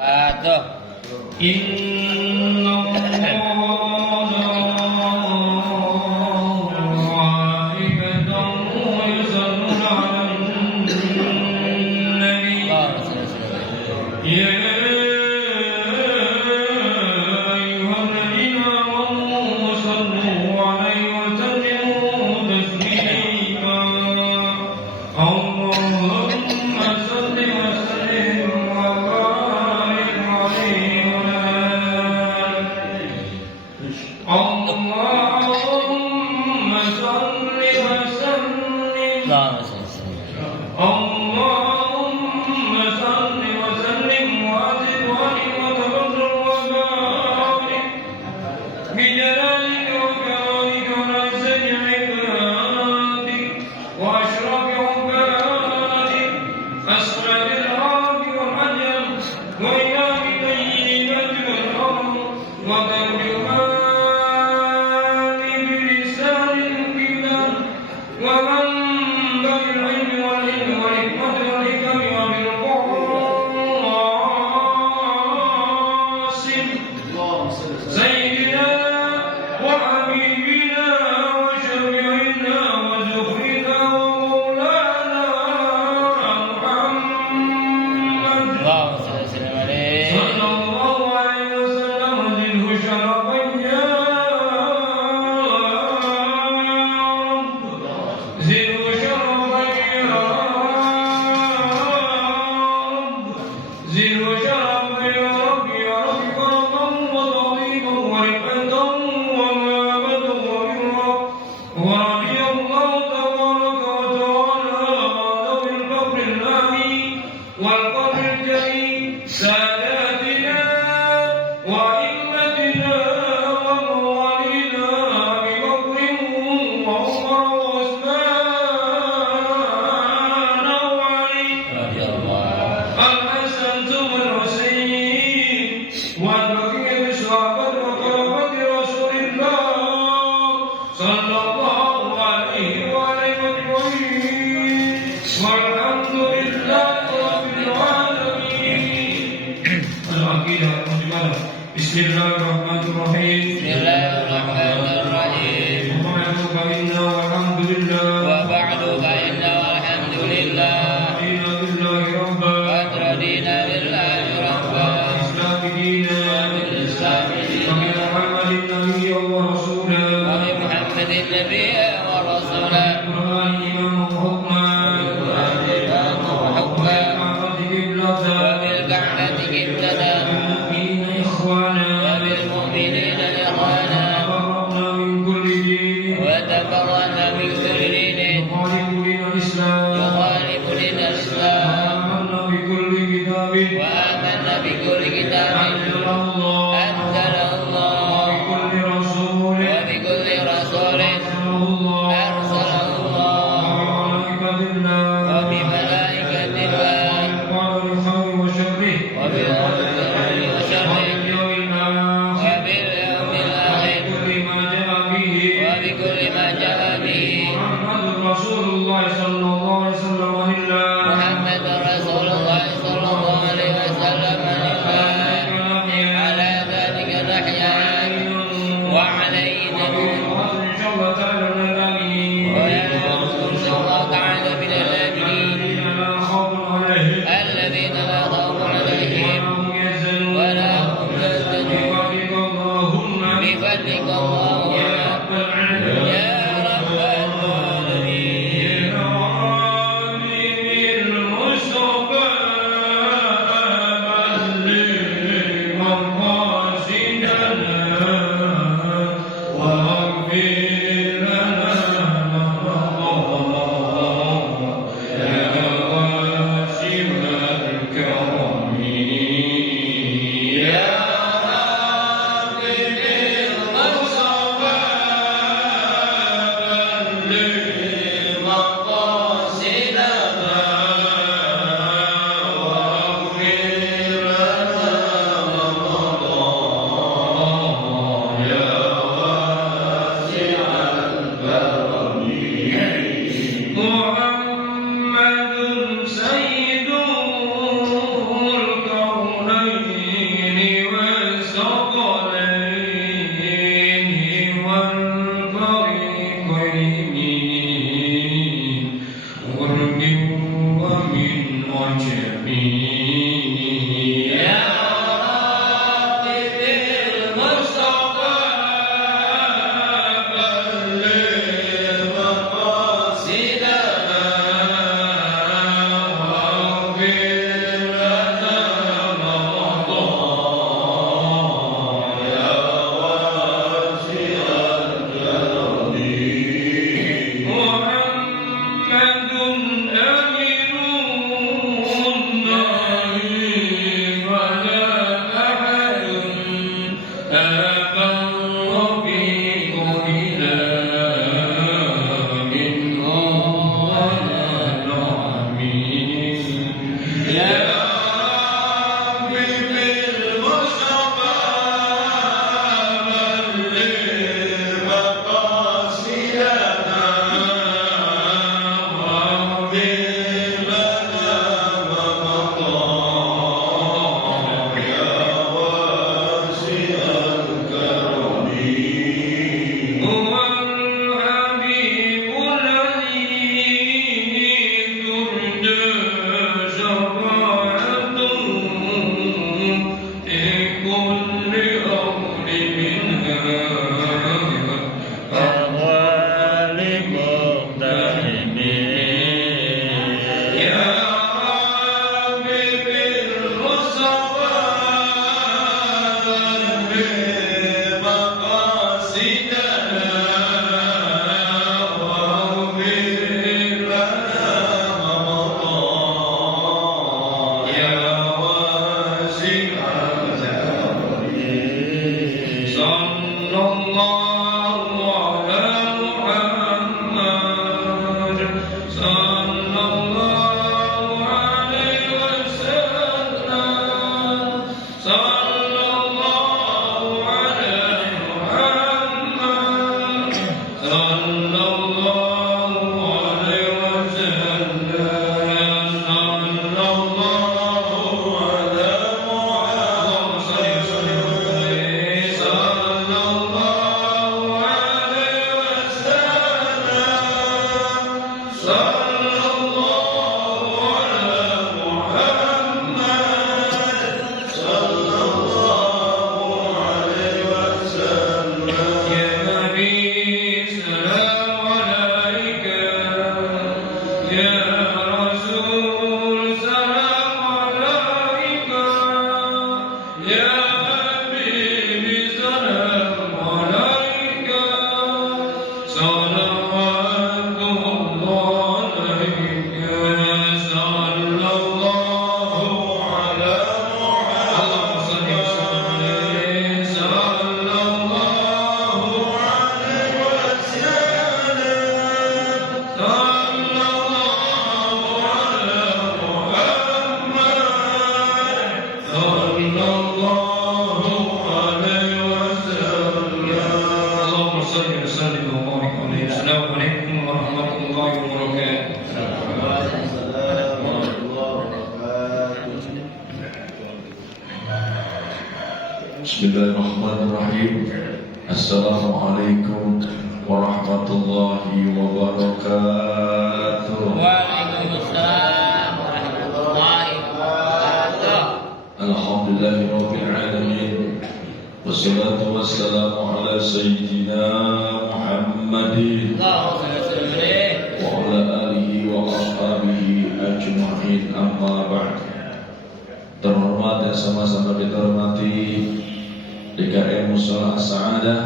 Aduh. محمد سيد الكونين Bismillahirrahmanirrahim. Assalamualaikum warahmatullahi wabarakatuh. Waalaikumsalam warahmatullahi wabarakatuh. Alhamdulillahirabbil alamin. Wassalatu wassalamu ala sayyidina Muhammadin Allahumma shalli wa ala alihi wa ashabihi ajma'in, amma ba'd. Terhormat dan sama-sama kita hormati DKM Musholah As-Sa'adah,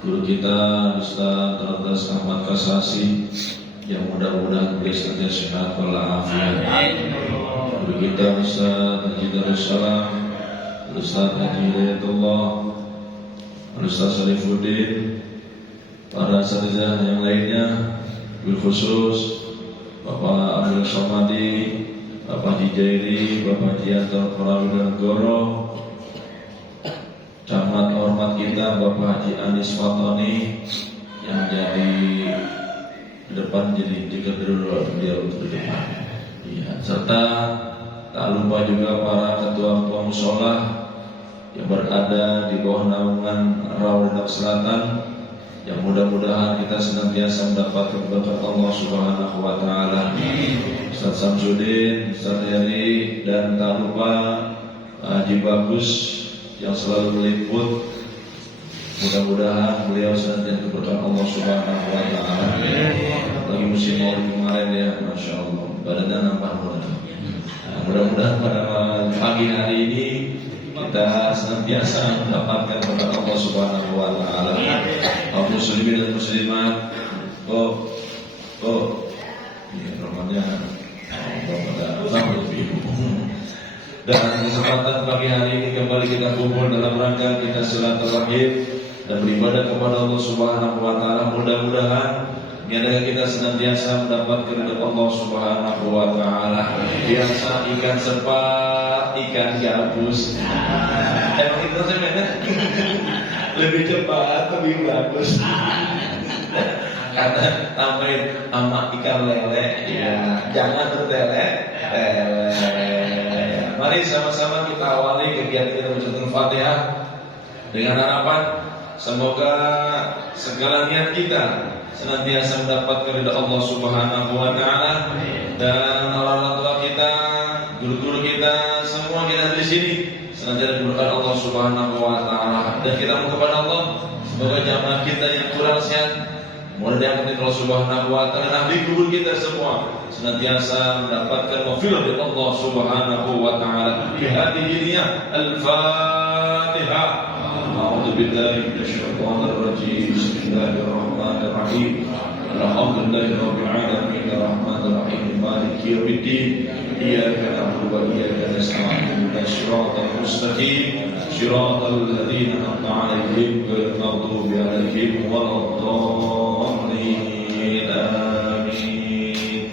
guru kita Ustaz Dr. Ahmad Kasasi, yang mudah-mudahan beliau senantiasa sehat walafiat. Guru kita Ustaz Haji Darussalam, Ustaz Haji Hidayatullah, Ustaz Sarifuddin, para asatidzah yang lainnya, bil khusus Bapak Abdul Somadi, Bapak Hijairi, Bapak Jianto Prawidanegoro, camat hormat kita Bapak Haji Anis Fatoni yang jadi di depan, jadi jika dulu beliau untuk di depan. Ya, serta tak lupa juga para ketua-ketua musholah yang berada di bawah naungan Rawadak Selatan, yang mudah-mudahan kita senantiasa mendapatkan berkat Allah Subhanahu wa taala. Ustaz Samsudin, Ustaz Heri, dan tak lupa Haji Bagus yang selalu meliput. Mudah-mudahan beliau senantiasa berkat Allah Subhanahu wa taala. Lagi musim Maulid kemarin ya, Masya Allah, badannya nambah mudah. Mudah-mudahan pada pagi hari ini kita senantiasa mendapatkan berkat Allah Subhanahu wa taala. Kaum muslimin dan muslimat, ini namanya dan kesempatan pagi hari ini kembali kita kumpul dalam rangka kita silaturahim dan beribadah kepada Allah Subhanahu wa taala. Mudah-mudahan niatnya kita senantiasa mendapatkan ridha Allah Subhanahu wa taala. Biasa ikan sepat, ikan gabus. Emang itu sebenarnya lebih cepat, lebih bagus. Karena tambahin sama ikan lele, ya jangan bertele. Mari sama-sama kita awali kegiatan kita mengucapkan Fatihah dengan harapan semoga segala niat kita senantiasa mendapatkan ridha Allah Subhanahu wa taala, dan orang tua kita, guru-guru kita, semua kita di sini senantiasa diberkahi Allah Subhanahu wa taala. Dan kita mohon kepada Allah semoga jamaah kita yang kurang sehat mudah diangkat Allah Subhanahu wa taala, dan ahli kubur kita semua senantiasa mendapatkan maghfirah dari Allah Subhanahu wa taala. Bi hadhihi niyah al-Fatihah. A'udzu billahi minasyaitonir rajim. Bismillahirrahmanirrahim. Alhamdulillahirabbil alamin arrahmanir rahim maliki yaumiddin. iyyaka na'budu wa iyyaka nasta'in shiratal mustaqim shiratal ladzina an'amta 'alaihim ghairil maghdubi 'alaihim waladdallin amin.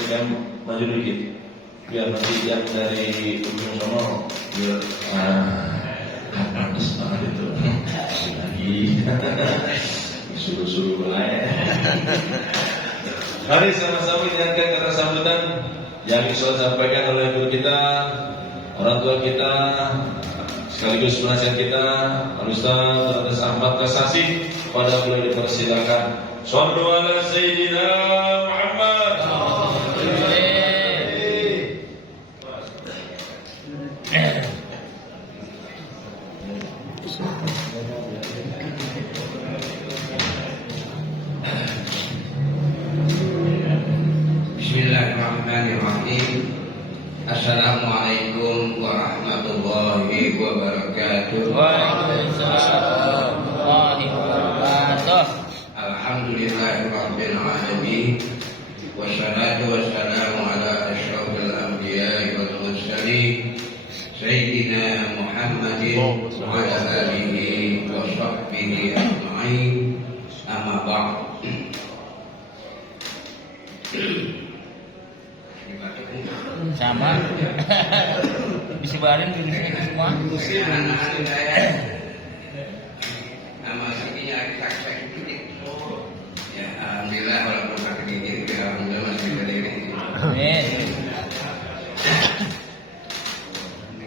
Pegang maju dikit biar nanti yang dari ujung sono biar pantas banget itu lagi suruh-suruh lain. Mari sama-sama menyanyikan kata sambutan yang bisa disampaikan oleh guru kita, orang tua kita, sekaligus penasihat kita, Al-Ustaz atas Ahmad Kasasi. Pada beliau dipersilakan. Shallu ala Sayyidina Muhammad. Bismillahirrahmanirrahim. Assalamualaikum warahmatullahi wabarakatuh. Waalaikumsalam warahmatullahi wabarakatuh. Alhamdulillahirabbil alamin. Wassalatu wassalamu ala asyrafil anbiya'i wal mursalin sayyidina Muhammadin wa ala alihi wa sahbihi ajma'in. Amma ba'd. Sama. Bisa barin di sini semua. Nama aslinya sakit sedikit. Ya, alhamdulillah walaupun sakit sedikit, alhamdulillah masih berdiri. Amin.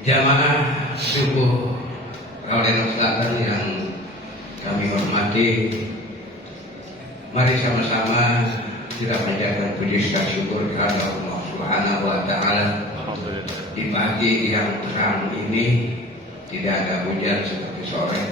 Jamaah subuh Raudhatul Selatan yang kami hormati, mari sama-sama kita panjatkan puji syukur kepada Allah Subhanahu wa taala. Di pagi yang terang ini tidak ada hujan seperti sore.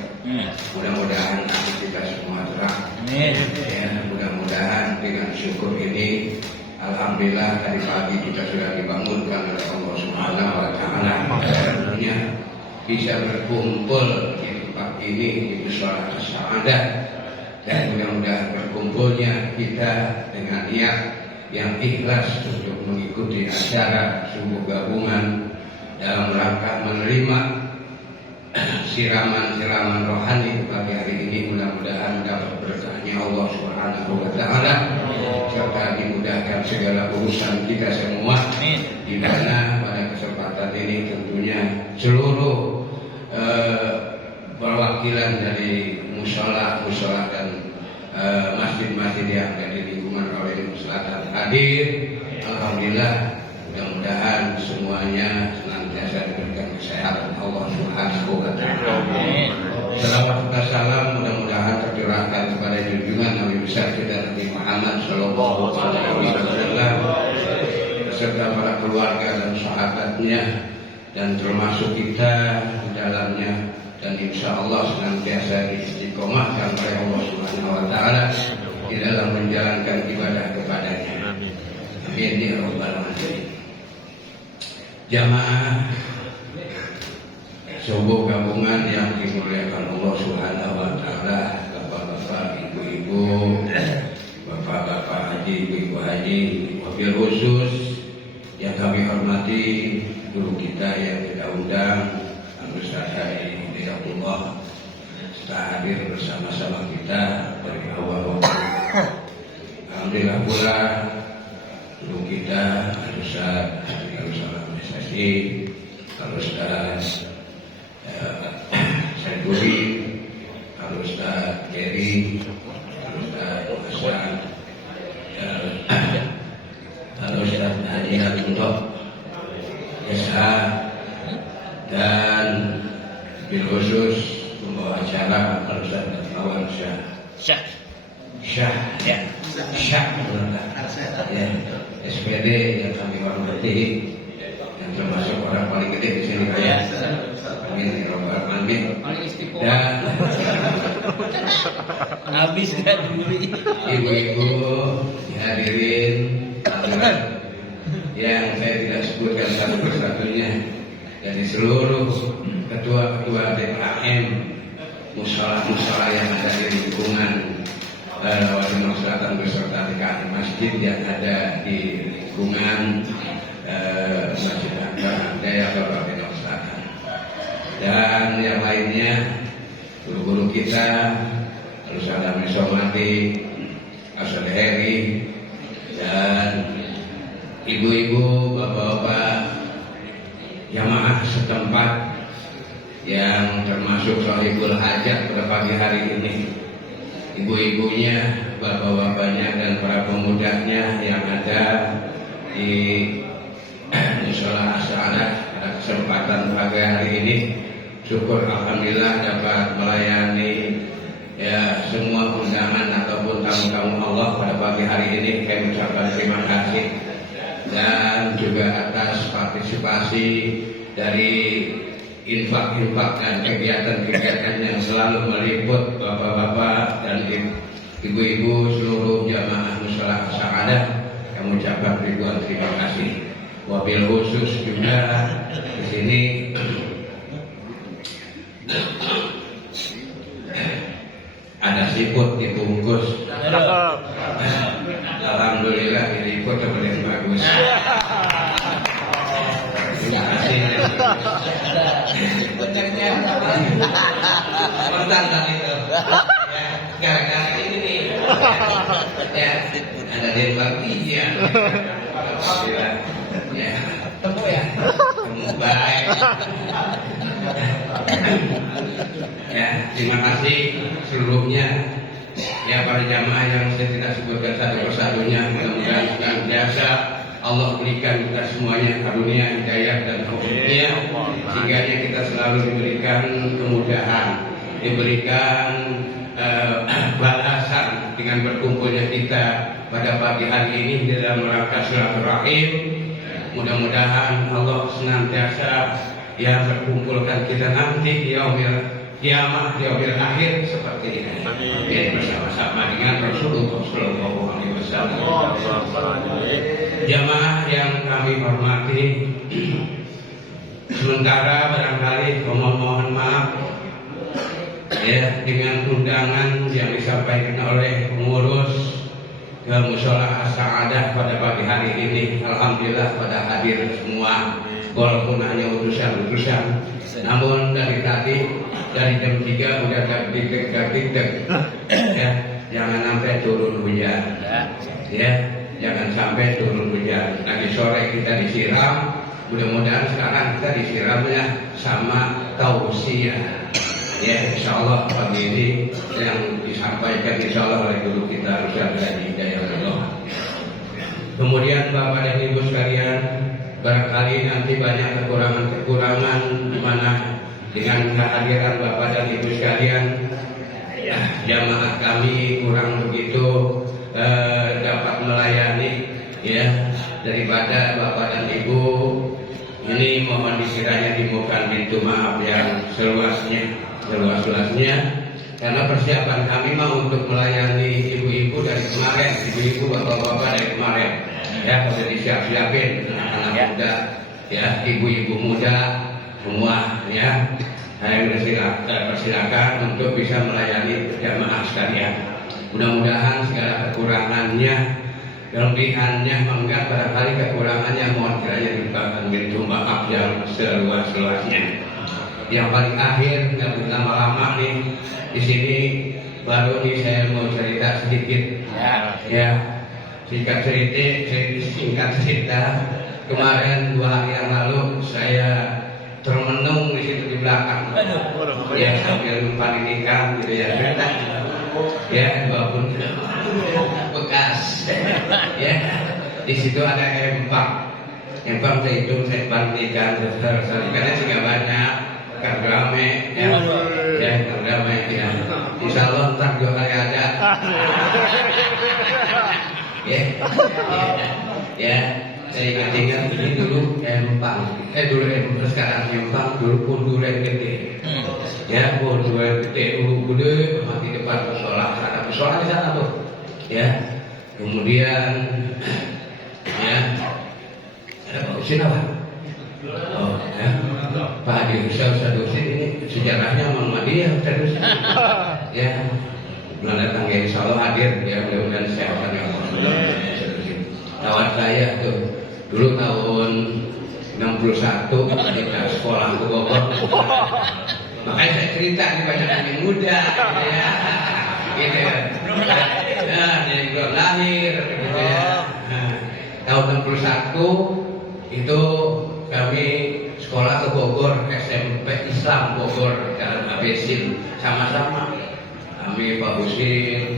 Mudah-mudahan hati kita semua terang. Ya, mudah-mudahan dengan syukur ini, alhamdulillah tadi pagi kita sudah dibangunkan oleh Allah Subhanahu wa taala. Tentunya bisa berkumpul di tempat ini di Mushola Sa'adah, dan mudah-mudahan berkumpulnya kita dengan niat yang ikhlas untuk mengikuti acara subuh gabungan dalam rangka menerima siraman-siraman rohani pagi hari ini. Mudah-mudahan dapat berkahnya Allah Subhanahu wa taala serta dimudahkan segala urusan kita semua, di mana pada kesempatan ini tentunya seluruh perwakilan dari musola dan masjid-masjid yang ada di lingkungan Raudhatul Selatan hadir. Alhamdulillah, mudah-mudahan semuanya senantiasa diberikan kesehatan Allah Subhanahu wa taala. Salawat serta salam mudah-mudahan tercurahkan kepada junjungan Nabi besar kita Nabi Muhammad sallallahu alaihi wasallam beserta para keluarga dan sahabatnya, dan termasuk kita di dalamnya, dan insya Allah senantiasa diistiqomahkan oleh Allah Subhanahu wa taala di dalam menjalankan ibadah kepadanya. Amin ya rabbal alamin. Jamaah subuh gabungan yang dimuliakan Allah Subhanahu wa taala, bapak-bapak, ibu-ibu, bapak-bapak haji, ibu-ibu haji, wabil khusus yang kami hormati guru kita yang kita undang, Ustaz Hidayatullah, setelah hadir bersama-sama kita dari awal waktu. Alhamdulillah pula guru kita Ustaz Organisasi, Ustaz Saiduri, Ustaz Jerry, Ustaz Hasan, Ustaz Haji Hatullah Yasa, dan bil khusus pembawa acara Ustaz Awan Syah ya SPD yang kami hormati, yang termasuk orang paling gede di sini ya. Amin ya rabbal alamin. Dan Habis kan dulu. Ibu-ibu dihadirin yang saya tidak sebutkan satu persatunya, dari seluruh ketua-ketua DKM musola yang ada di lingkungan Raudhatul Selatan beserta DKM masjid yang ada di lingkungan Masjid Daya Kabupaten Selatan. Dan yang lainnya guru-guru kita, Ustaz Somati, Ustaz Heri, dan ibu-ibu, bapak-bapak, jamaah setempat yang termasuk sahibul hajat pada pagi hari ini, ibu-ibunya, bapak-bapaknya, dan para pemudanya yang ada di Musola As-Sa'adah pada kesempatan pagi hari ini. Syukur alhamdulillah dapat melayani ya semua undangan ataupun tamu-tamu Allah pada pagi hari ini. Kami ucapkan terima kasih dan juga atas partisipasi dari infak-infak dan kegiatan-kegiatan yang selalu meliput bapak-bapak dan ibu-ibu seluruh jamaah Musola As-Sa'adah. Kami ucapkan ribuan terima kasih. Wabil khusus juga di sini ada siput dibungkus. Alhamdulillah diliput paling bagus. Terima kasih. Pertanyaan tadi itu. Gara-gara ini nih. Ya, ada di Indonesia. Alhamdulillah. Ya, temu ya. Temu baik. Ya, terima kasih seluruhnya. Ya, para jamaah yang saya tidak sebutkan satu persatunya, mudah-mudahan senantiasa Allah berikan kita semuanya karunia, hidayah dan taufiknya, sehingga kita selalu diberikan kemudahan, diberikan balasan dengan berkumpulnya kita pada pagi hari ini dalam rangka silaturahim. Mudah-mudahan Allah senantiasa yang berkumpulkan kita nanti di yaumil kiamat, di yaumil akhir seperti ini. Ya, bersama-sama dengan Rasulullah Sallallahu Alaihi Wasallam. Jamaah yang kami hormati, sementara barangkali mohon maaf ya dengan undangan yang disampaikan oleh pengurus ke Musola As-Sa'adah pada pagi hari ini. Alhamdulillah pada hadir semua, walaupun hanya utusan-utusan. Namun dari tadi, dari jam 3 udah gak ya, jangan sampai turun hujan. Ya, jangan sampai turun hujan. Nanti sore kita disiram. Mudah-mudahan sekarang kita disiramnya sama tausiah. Ya, insya Allah pagi ini yang disampaikan insya Allah oleh guru kita Ustaz Hidayah Allah. Kemudian Bapak dan Ibu sekalian, barangkali nanti banyak kekurangan-kekurangan di mana dengan kehadiran Bapak dan Ibu sekalian, ya, jamaah kami kurang begitu dapat melayani ya daripada Bapak dan Ibu. Ini mohon dikiranya dibuka pintu maaf yang seluas-luasnya, karena persiapan kami mau untuk melayani ibu-ibu dari kemarin, ibu-ibu bapak-bapak dari kemarin ya, sudah disiap-siapin anak-anak muda ya, ibu-ibu muda semua ya. Saya persilakan untuk bisa melayani jamaah sekalian. Mudah-mudahan segala kekurangannya, kelebihannya enggak, barangkali kekurangannya mohon kiranya dibukakan pintu maaf yang seluas-luasnya. Yang paling akhir, nggak lama-lama nih di sini baru nih saya mau cerita sedikit ya singkat cerita. Kemarin 2 hari yang lalu saya termenung di situ di belakang ya sambil mempaninikan gitu ya, ya walaupun bekas ya, di situ ada empang saya hitung, saya paninikan karena juga banyak karame ya, karame ya, insya Allah ntar 2 hari ada ya. Saya ingat ini dulu empang, sekarang empang dulu punduran gede, ya punduran gede dulu gede, di depan musola, ada musola di sana tuh, ya. Kemudian, ya, sini apa? Oh, ya, Pak Haji Ustaz Dosin ini sejarahnya Muhammadiyah Ustaz Dosin, ya. Belum datang ya, insya Allah hadir, ya mudah-mudahan sehat ya Allah. Tawat saya tuh Dulu tahun 61 kita sekolah ke Bogor. Makanya saya cerita ini banyak yang muda, gitu ya. Gitu ya. Nah, yang belum lahir, gitu ya. Nah, tahun 61 itu kami sekolah ke Bogor, SMP Islam Bogor dalam Abesil sama-sama. Kami Pak Husin,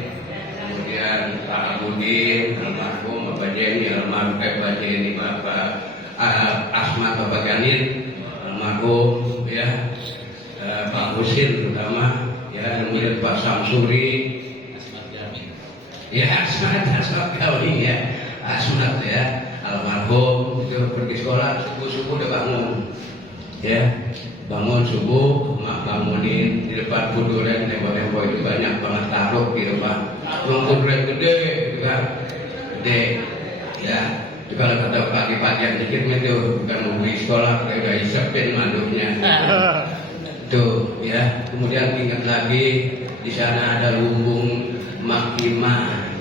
kemudian Pak Abudin, almarhum Bapak Jenny, almarhum Bapak Jenny, Bapak Asma, Bapak Ganit, almarhum ya, Pak Husin terutama, ya, kemudian Pak Samsuri, ya, Asmat Gawi ya, Asmat ya, almarhum itu pergi sekolah subuh udah bangun, ya, bangun subuh, mak bangunin di depan kuduran, tembok-tembok itu banyak banget taruh di depan, kuduran gede, gitu kan, gede, ya. Itu kalau kata pagi-pagi yang dikit itu bukan mau pergi sekolah, udah isepin manduknya. Tuh, ya. Kemudian ingat lagi di sana ada lumbung Makimah.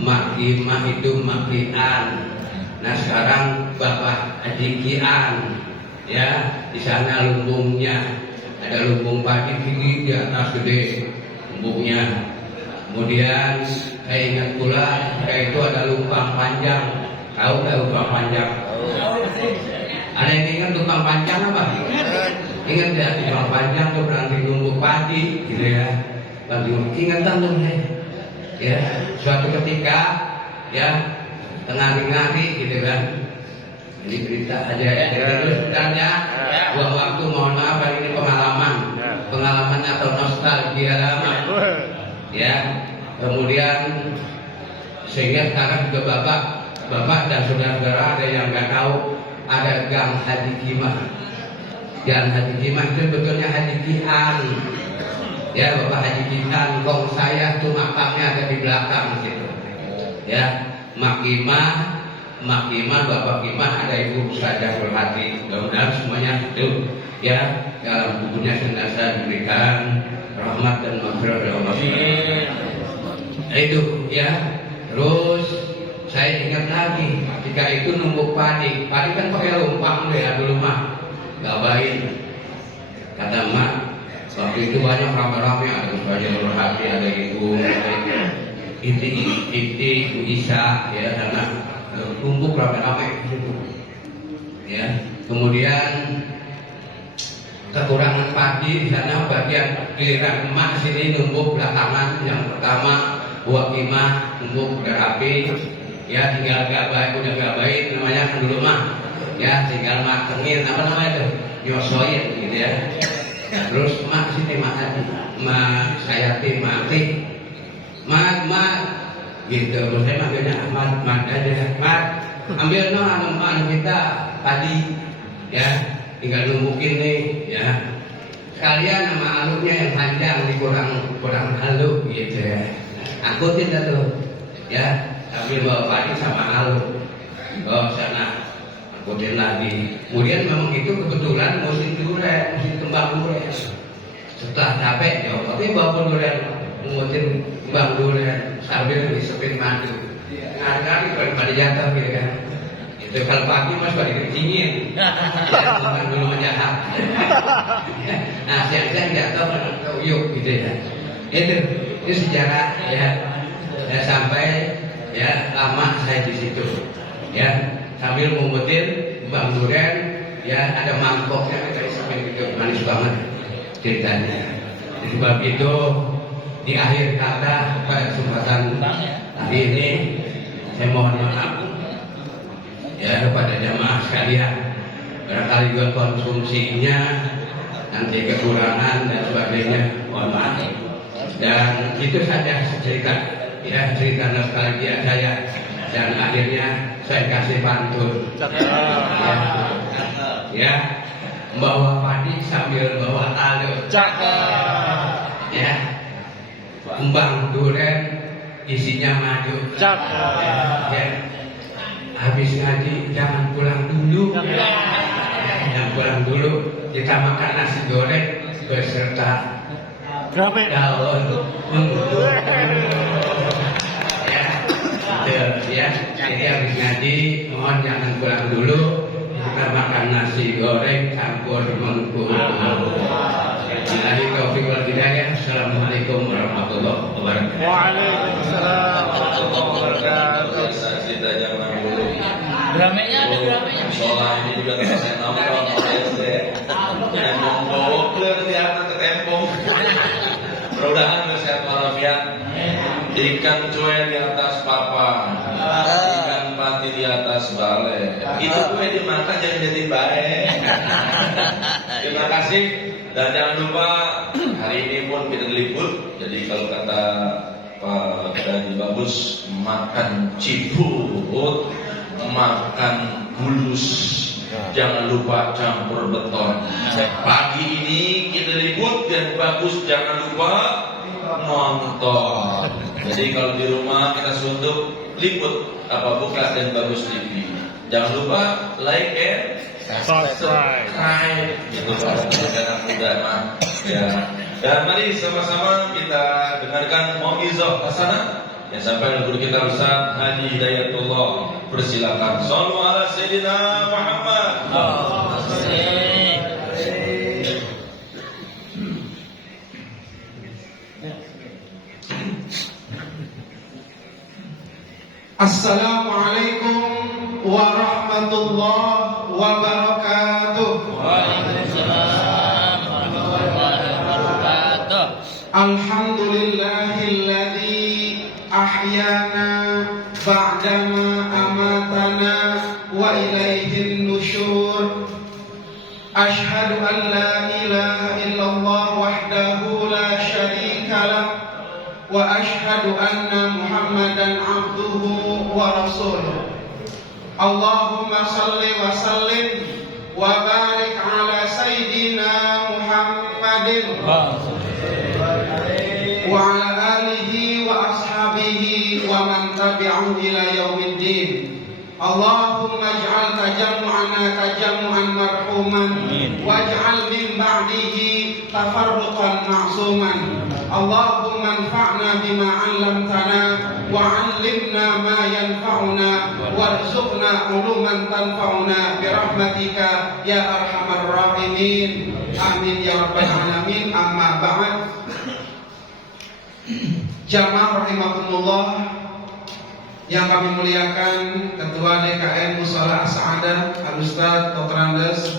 Makimah itu Makian. Nah sekarang Bapak Adikian, ya. Di sana lumbungnya ada lumbung padi tinggi di atas gede lumbungnya. Kemudian saya ingat pula itu ada lumpang panjang. Tahu nggak lumpang panjang? Ada yang ingat lumpang panjang apa? Ingat ya, lumpang panjang tuh berarti numbuk padi, gitu ya. Ingat tuh ya. Suatu ketika, ya, tengah-tengah gitu kan. Ini berita aja ya. Terus sebenarnya, buang waktu mohon maaf ini pengalaman atau nostalgia lama. Ya, kemudian sehingga sekarang juga Bapak dan saudara-saudara ada yang nggak tahu ada Gang Haji Kimah. Gang Haji Kimah itu betulnya Haji Kian. Ya, Bapak Haji Kian, kong saya tuh makamnya ada di belakang situ. Ya, Makimah, Bapak Kimah, ada Ibu Saja Berhati. Mudah-mudahan semuanya itu ya dalam bukunya senantiasa diberikan rahmat dan maghfirah dari Allah. Itu ya. Terus saya ingat lagi ketika itu numbuk padi kan pakai lumpang ya dulu mah, gabain. Kata emak, waktu itu banyak rame-rame, ada Saja Berhati, ada Ibu Ibu Isa, ya, karena numbuk rame-rame gitu. Ya, kemudian kekurangan padi di sana, bagian giliran emak sini numbuk belakangan. Yang pertama buah kimah numbuk udah rapi, ya, tinggal udah gabain namanya kan dulu mah, ya, tinggal matengin apa namanya itu, nyosoin gitu ya. Nah, terus emak sini emak saya mati mat gitu, terus saya manggilnya mat aja, mat ambil no anu kita padi, ya, tinggal numbukin nih, ya, sekalian nama aluknya yang panjang kurang halus gitu ya. Aku tidak tuh, ya, sambil bawa padi sama aluk, bawa sana, akutin lagi. Kemudian memang itu kebetulan musim kembang durian. Setelah capek, ya, tapi bawa durian, mengutin kembang durian sambil disepin madu. Ngari-ngari pada jatuh gitu kan. Itu kalau pagi mas pada dikencingin, bukan dulu menjahat. Nah siang-siang jatuh ke uyuk gitu ya. Itu sejarah ya. Ya sampai ya lama saya di situ. Ya sambil mengutin kembang durian, ya ada mangkoknya kita isapin gitu, manis banget ceritanya. Sebab itu di akhir kata pada kesempatan hari ini saya mohon maaf ya kepada jamaah sekalian, barangkali juga konsumsinya nanti kekurangan dan sebagainya, mohon maaf. Dan itu saja cerita nostalgia saya, dan akhirnya saya kasih pantun ya, membawa padi sambil bawa tali, ya, kembang durian isinya madu, ya. Habis ngaji jangan pulang dulu, kita makan nasi goreng beserta daun mengkudu, ya, Jadi habis ngaji mohon jangan pulang dulu. Kita makan nasi goreng campur mengkudu. Billahi taufiq wal hidayah. Assalamualaikum warahmatullahi wabarakatuh. Waalaikumsalam warahmatullahi wabarakatuh. Kita jangan dulu. Dramenya ada dramenya. Sholat ini juga nggak saya nongkrong SD. Dan membawa clear di atas ke tempong. Mudah-mudahan sehat walafiat. Ikan cuy di atas papan, ikan pati di atas balai. Itu kue dimakan jangan jadi baik. Terima kasih dan jangan lupa hari ini pun kita diliput. Jadi kalau kata Pak Haji Bagus, makan ciput, makan bulus, jangan lupa campur beton. Pagi ini kita diliput dan Bagus jangan lupa nonton. Jadi kalau di rumah kita suntuk liput apa buka dan Bagus TV. Jangan lupa like and subscribe. Itu karena mudah mah. Ya. Dan mari sama-sama kita dengarkan mau'izah hasanah yang sampai guru kita Ustaz Haji Hidayatullah. Persilakan. Shallu ala Sayyidina Muhammad. Assalamualaikum warahmatullahi wabarakatuh. Waalaikumsalam warahmatullahi wabarakatuh. Alhamdulillahilladzi ahyana ba'dama amatana wa ilaihin nusyur. Ashhadu an la ilaha illallah wahdahu la syarika lah wa ashhadu anna Muhammadan abduhu wa rasuluh. Allahumma salli wa sallim wa barik ala sayyidina Muhammadin wa ala alihi wa ashabihi wa man tabi'ahu ila yaumiddin. Allahumma ij'al tajammu'ana tajammu'an marhuman waj'al min ba'dihi tafarruqan ma'suman. Allahumma anfa'na bima 'allamtana wa 'allimna ma yanfa'una warzuqna 'uluman tanfa'una bi rahmatika ya arhamar rahimin. Amin ya rabbal alamin. Amma ba'd. Jamaah rahimakumullah yang kami muliakan, Ketua DKM Mushola As-Sa'adah Al-Ustaz Dr. Andes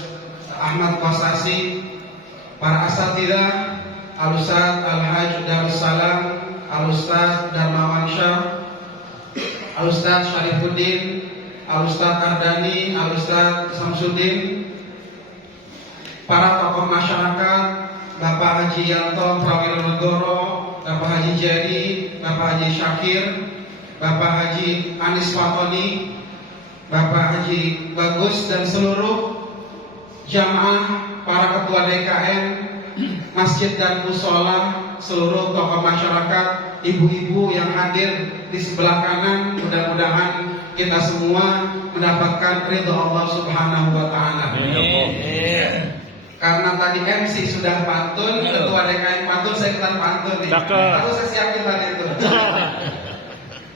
Ahmad Kosasi, para asatidzah Al-Ustaz Al-Hajj Darussalam, Al-Ustaz Darmawan Syah, Al-Ustaz Syarifuddin, Al-Ustaz Ardani, Al-Ustaz Samsuddin, para tokoh masyarakat, Bapak Haji Yanto Prawilonegoro, Bapak Haji Jadi, Bapak Haji Syakir, Bapak Haji Anis Fatoni, Bapak Haji Bagus dan seluruh jamaah, para ketua DKM, masjid dan musola, seluruh tokoh masyarakat, ibu-ibu yang hadir di sebelah kanan, mudah-mudahan kita semua mendapatkan ridho Allah Subhanahu wa Ta'ala. Karena tadi MC sudah pantun, ketua DKM pantun, saya ikutan pantun nih. Aku saya siapin tadi itu.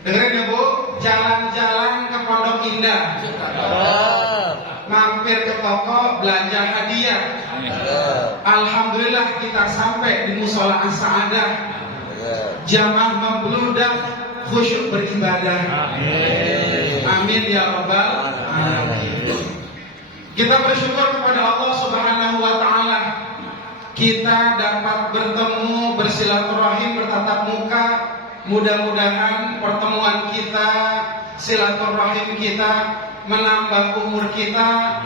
Dengerin ya Bu, jalan-jalan ke Pondok Indah, mampir ke toko belanja hadiah. Alhamdulillah kita sampai di Mushola As-Sa'adah. Jamaah membludak, khusyuk beribadah. Amin ya rabbal alamin. Kita bersyukur kepada Allah Subhanahu wa Ta'ala. Kita dapat bertemu, bersilaturahim, bertatap muka. Mudah-mudahan pertemuan kita, silaturahim kita menambah umur kita,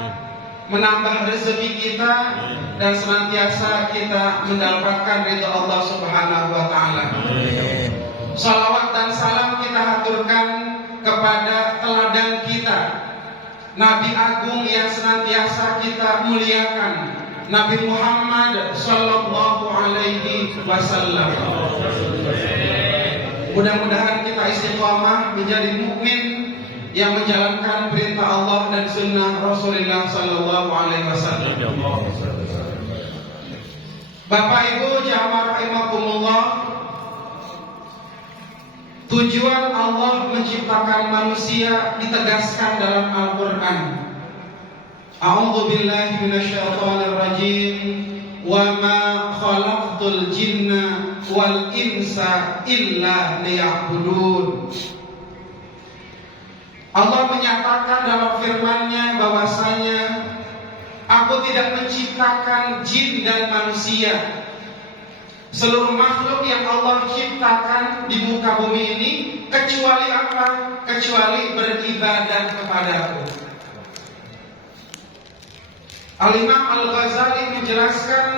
menambah rezeki kita, dan senantiasa kita mendapatkan ridha Allah Subhanahu wa Ta'ala. Salawat dan salam kita haturkan kepada teladan kita, Nabi Agung yang senantiasa kita muliakan, Nabi Muhammad Sallallahu Alaihi Wasallam. Mudah-mudahan kita istiqamah menjadi mukmin yang menjalankan perintah Allah dan sunnah Rasulullah Sallallahu Alaihi Wasallam. Bapak Ibu jamaah rahimakumullah, Tujuan Allah menciptakan manusia ditegaskan dalam Al-Quran. A'udzu billahi minasyaitonir rajim. Wa ma khalaqtul jinna wal insa illa liya'budun. Allah menyatakan dalam firman-Nya bahwasanya Aku tidak menciptakan jin dan manusia. Seluruh makhluk yang Allah ciptakan di muka bumi ini kecuali apa? Kecuali beribadah kepadaku. Al-Imam Al-Ghazali menjelaskan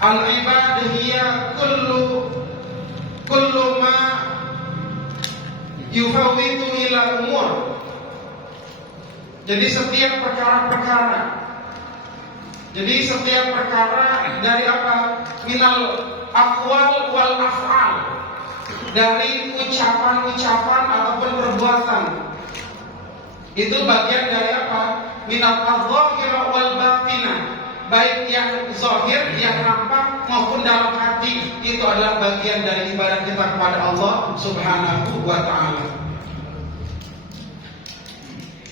al-ibadah hiya kullu ma yufawwitu ila umur. Jadi setiap perkara-perkara dari apa? Minal aqwal wal af'al, dari ucapan-ucapan ataupun perbuatan. Itu bagian dari apa? Minal adh-dhahir wal batinah, baik yang zahir, yang nampak maupun dalam hati. Itu adalah bagian dari ibadah kita kepada Allah Subhanahu wa ta'ala.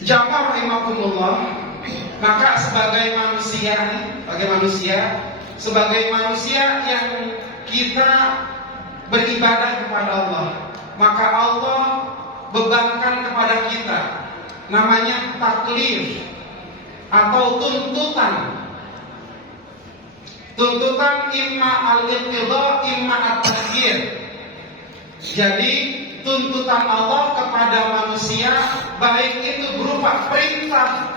Jamaah rahimakumullah, maka sebagai manusia yang kita beribadah kepada Allah, maka Allah bebankan kepada kita namanya taklif atau tuntutan imma al-iqtida imma at-taghyir. Jadi tuntutan Allah kepada manusia baik itu berupa perintah.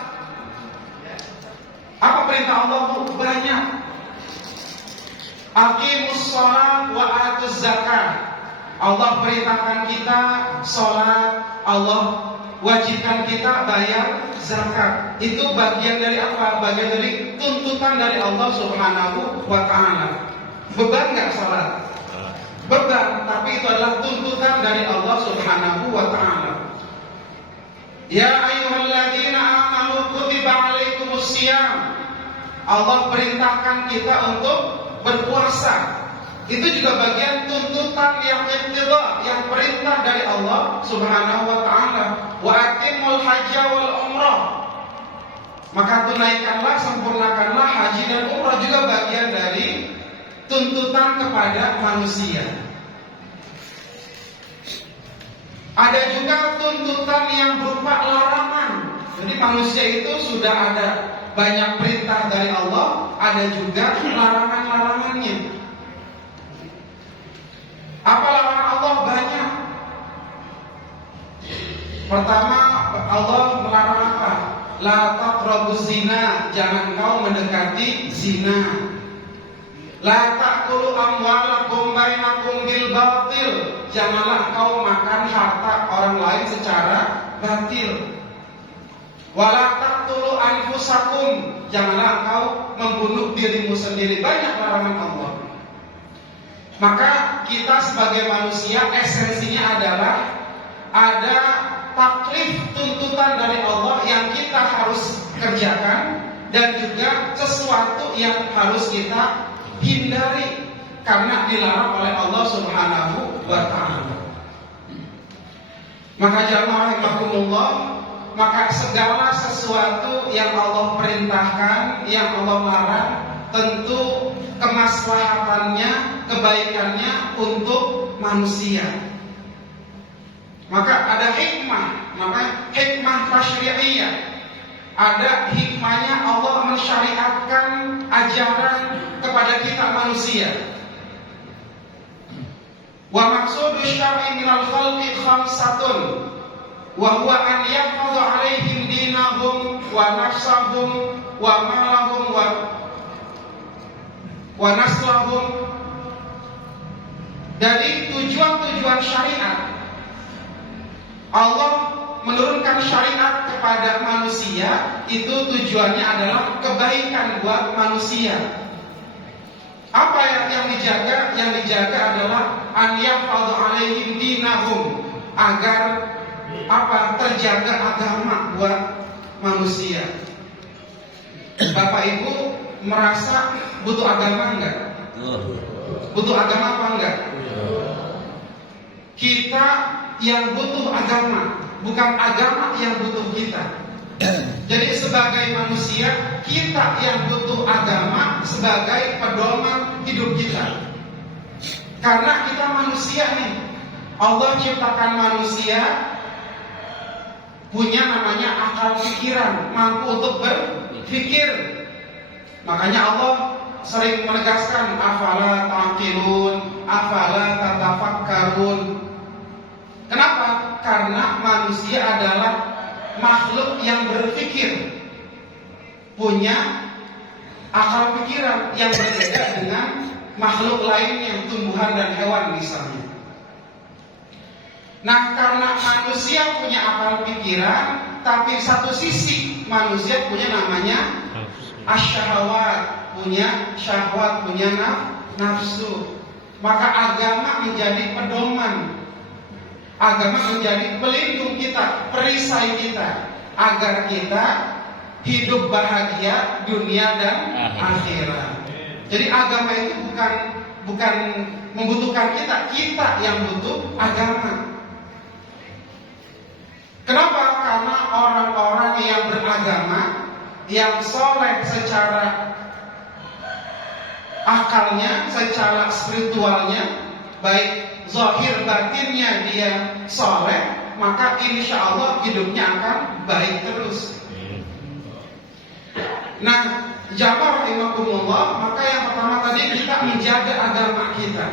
Apa perintah Allah? Banyak. Aqimus shalah wa atuz zakat. Allah perintahkan kita sholat, Allah wajibkan kita bayar zakat. Itu bagian dari apa? Bagian dari tuntutan dari Allah Subhanahu wa ta'ala. Beban enggak sholat? Beban, tapi itu adalah tuntutan dari Allah Subhanahu wa ta'ala. Ya ayyuhalladzina amanu kutiba alaikumus shiyam. Allah perintahkan kita untuk berpuasa. Itu juga bagian tuntutan yang iqtida, yang perintah dari Allah Subhanahu wa ta'ala. Wa atimul hajja wal umrah. Maka tunaikanlah, sempurnakanlah haji dan umrah, juga bagian dari tuntutan kepada manusia. Ada juga tuntutan yang berupa larangan. Jadi manusia itu sudah ada banyak perintah dari Allah, ada juga larangan-larangannya. Apa larangan Allah? Banyak. Pertama, Allah melarang apa? La taqrabuz zina, jangan kau mendekati zina. La ta'kulu amwalakum bainakum bil batil, janganlah kau makan harta orang lain secara batil. Wala taqtulu anfusakum, janganlah kau membunuh dirimu sendiri. Banyak larangan Allah. Maka kita sebagai manusia esensinya adalah ada taklif, tuntutan dari Allah yang kita harus kerjakan, dan juga sesuatu yang harus kita hindari karena dilarang oleh Allah Subhanahu wa ta'ala. Maka jamaah rahimakumullah, maka segala sesuatu yang Allah perintahkan, yang Allah larang, tentu kemaslahatannya, kebaikannya untuk manusia. Maka ada hikmah, namanya hikmah tasyri'iyah. Ada hikmahnya Allah mensyariatkan ajaran kepada kita manusia. Wa maqsudu syar'i minal khalqi khamsatun, wa huwa an yahfadhu 'alaihim dinahum wa nafsahum wa malahum wa naslahum. Dari tujuan-tujuan syariat, Allah menurunkan syariat kepada manusia, itu tujuannya adalah kebaikan buat manusia. Apa yang dijaga? Yang dijaga adalah an yahfadhu 'alaihim dinahum, agar apa? Terjaga agama buat manusia. Bapak Ibu merasa butuh agama enggak? Butuh agama apa enggak? Kita yang butuh agama, bukan agama yang butuh kita. Jadi sebagai manusia, kita yang butuh agama sebagai pedoman hidup kita. Karena kita manusia nih, Allah ciptakan manusia punya namanya akal pikiran, mampu untuk berpikir. Makanya Allah sering menegaskan afala taqilun, afala tatafakkarun. Kenapa? Karena manusia adalah makhluk yang berpikir, punya akal pikiran yang berbeda dengan makhluk lainnya, tumbuhan dan hewan misalnya. Nah, karena manusia punya akal pikiran, tapi satu sisi manusia punya namanya asyahwat, punya syahwat, punya nafsu. Maka agama menjadi pedoman, agama menjadi pelindung kita, perisai kita, agar kita hidup bahagia dunia dan akhirat. Jadi agama itu bukan membutuhkan kita, kita yang butuh agama. Kenapa? Karena orang-orang yang beragama, yang soleh secara akalnya, secara spiritualnya, baik zahir batinnya dia soleh, maka insya Allah hidupnya akan baik terus. Nah, jamaah rahimakumullah, maka yang pertama tadi kita menjaga agama kita.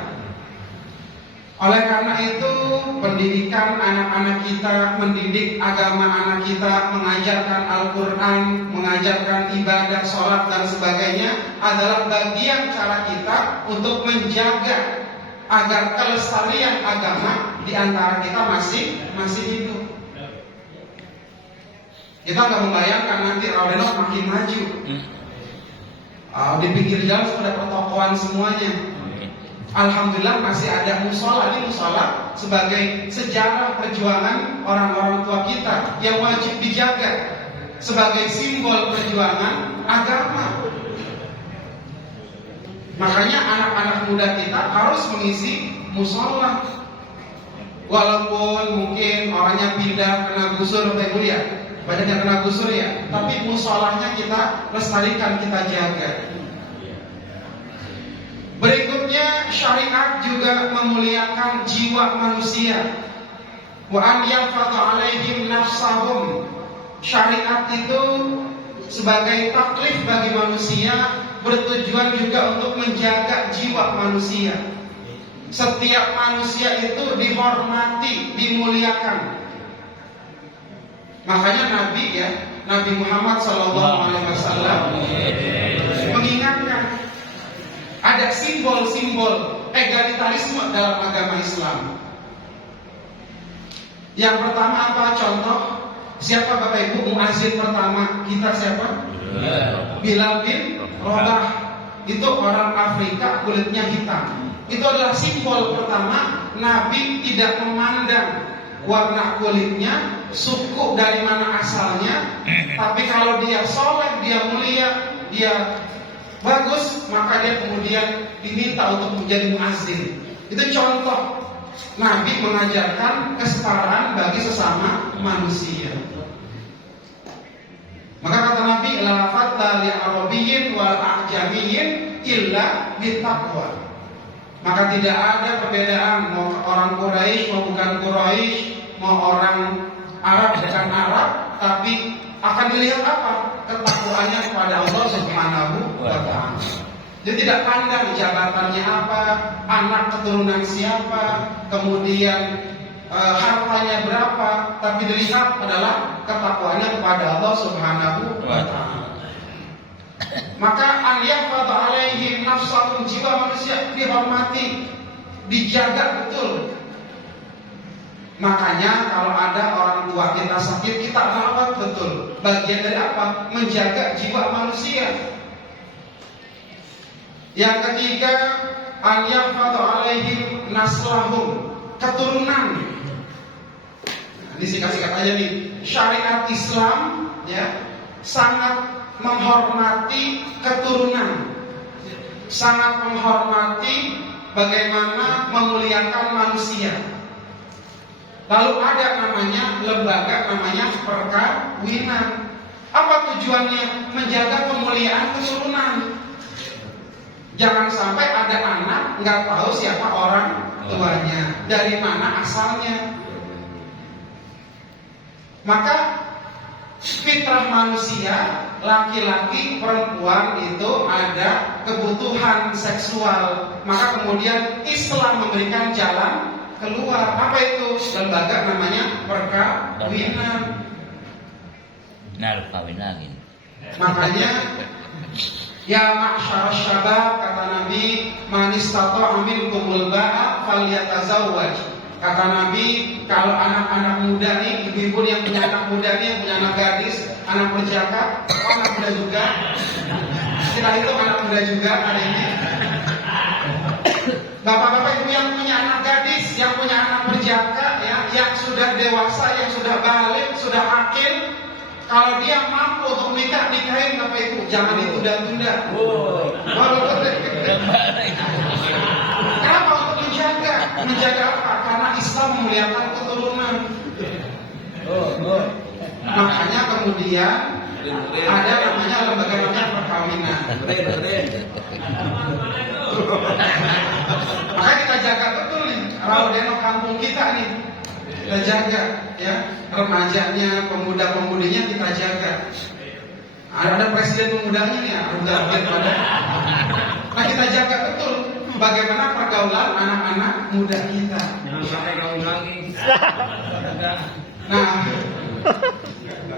Oleh karena itu, pendidikan anak-anak kita, mendidik agama anak kita, mengajarkan Al-Quran, mengajarkan ibadah, sholat dan sebagainya adalah bagian cara kita untuk menjaga agar kelestarian agama di antara kita masih hidup. Kita nggak membayangkan nanti Radenok makin maju. Di pinggir jalan sudah pertokoan semuanya. Alhamdulillah masih ada musola. Ini musola sebagai sejarah perjuangan orang-orang tua kita yang wajib dijaga sebagai simbol perjuangan agama. Makanya anak-anak muda kita harus mengisi musola. Walaupun mungkin orangnya pindah kena gusur, Pak Ibu ya, banyak yang kena gusur ya, tapi musolahnya kita lestarikan, kita jaga. Berikutnya, syariat juga memuliakan jiwa manusia. Wa an yanfadha alaihim nafsahum. Syariat itu sebagai taklif bagi manusia, bertujuan juga untuk menjaga jiwa manusia. Setiap manusia itu dihormati, dimuliakan. Makanya Nabi Muhammad SAW mengingatkan ada simbol-simbol egalitarisme dalam agama Islam. Yang pertama apa? Contoh, siapa Bapak Ibu muazin pertama kita siapa? Bilal bin Rabah. Itu orang Afrika, kulitnya hitam. Itu adalah simbol pertama. Nabi tidak memandang warna kulitnya, suku dari mana asalnya, tapi kalau dia soleh, dia mulia, dia bagus, maka dia kemudian diminta untuk menjadi muazzin. Itu contoh Nabi mengajarkan kesetaraan bagi sesama manusia. Maka kata Nabi, la fadla li arabiyyin wal a'jamiyyin illa bittaqwa. Maka tidak ada perbedaan mau orang Quraisy mau bukan Quraisy, mau orang Arab bukan Arab, tapi akan dilihat apa? Ketakwaannya kepada Allah Subhanahu wa ta'ala. Dia tidak pandang jabatannya apa, anak keturunan siapa, kemudian hartanya berapa, tapi dilihat adalah ketakwaannya kepada Allah Subhanahu wa ta'ala. Maka an yahfadha alaihim nafsahum, jiwa manusia dihormati, dijaga betul. Makanya kalau ada orang tua kita sakit, kita rawat betul. Bagian dari apa? Menjaga jiwa manusia. Yang ketiga, an yahfadha alaihim naslahum, keturunan. Ini singkat-singkat aja nih. Syariat Islam ya sangat menghormati keturunan, sangat menghormati bagaimana memuliakan manusia. Lalu ada namanya lembaga namanya perkawinan. Apa tujuannya? Menjaga kemuliaan keturunan. Jangan sampai ada anak nggak tahu siapa orang tuanya, dari mana asalnya. Maka fitrah manusia, laki-laki, perempuan itu ada kebutuhan seksual. Maka kemudian Islam memberikan jalan keluar. Apa itu? Lembaga namanya perkawinan. Nah, kawin lagi. Makanya ya ma'syar syabab, kata Nabi, man istata'a minkumul ba'a falyatazawwaj. Kata Nabi, kalau anak-anak muda nih, ibu-ibu yang punya anak muda nih, yang punya anak gadis, anak perjaka, anak muda juga. Kita hitung anak muda juga hari ini. Bapak-bapak ibu yang punya anak gadis, yang punya anak perjaka, ya, yang sudah dewasa, yang sudah balik, sudah akil, kalau dia mampu untuk nikah, nikahin Bapak Ibu, jangan ditunda-tunda. Kenapa? Untuk menjaga. Menjaga apa? Karena Islam memuliakan keturunan. Makanya kemudian ada namanya lembaga perkawinan. Makanya kita jaga betul nih Raudeno kampung kita nih. Kita jaga, ya, remajanya, pemuda-pemudinya kita jaga. Ada presiden pemudanya nih, udah pada. Nah, kita jaga betul bagaimana pergaulan anak-anak muda kita. Jangan sampai gaul lagi. Nah,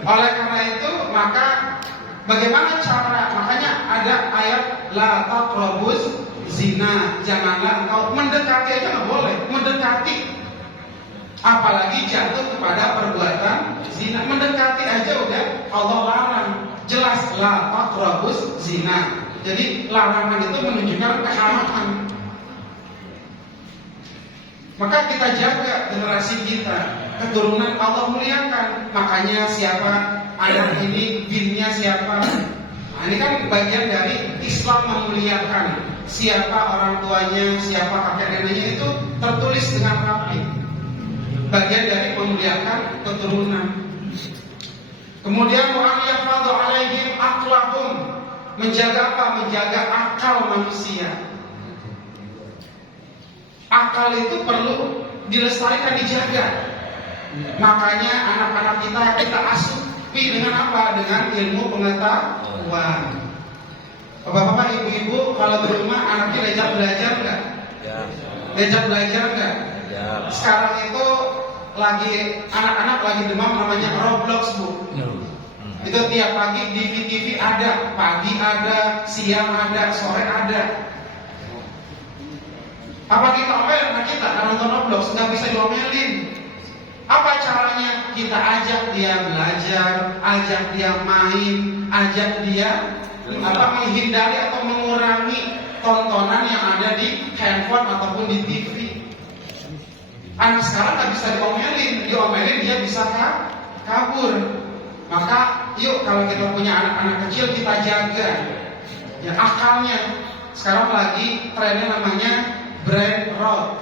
oleh karena itu maka bagaimana cara? Makanya ada ayat la taqrabuz zina, janganlah engkau mendekati aja nggak boleh, mendekati. Apalagi jatuh kepada perbuatan zina, mendekati aja udah Allah larang. Jelas la taqrabuz zina. Jadi larangan itu menunjukkan keharaman. Maka kita jaga generasi kita, keturunan Allah muliakan. Makanya siapa anak ini, binnya siapa. Nah, ini kan bagian dari Islam memuliakan. Siapa orang tuanya, siapa kakek neneknya itu tertulis dengan rapi. Bagian dari memuliakan keturunan. Kemudian wa yafadhu alaihim aqlahum, menjaga apa? Menjaga akal manusia. Akal itu perlu dilestarikan, dijaga. Makanya anak-anak kita asupi dengan apa? Dengan ilmu pengetahuan. Bapak-bapak, ibu-ibu, kalau di rumah anaknya diajak belajar nggak? Diajak belajar nggak? Sekarang itu lagi anak-anak lagi demam namanya Roblox, Bu. Itu tiap pagi di TV ada, pagi ada, siang ada, sore ada. Apa kita omelin anak kita karena nonton Roblox? Nggak bisa diomelin. Apa caranya? Kita ajak dia belajar, ajak dia main, ajak dia menghindari atau mengurangi tontonan yang ada di handphone ataupun di TV. Anak sekarang nggak bisa diomelin dia bisa kabur. Maka yuk kalau kita punya anak-anak kecil kita jaga ya akalnya. Sekarang lagi trennya namanya brain rot.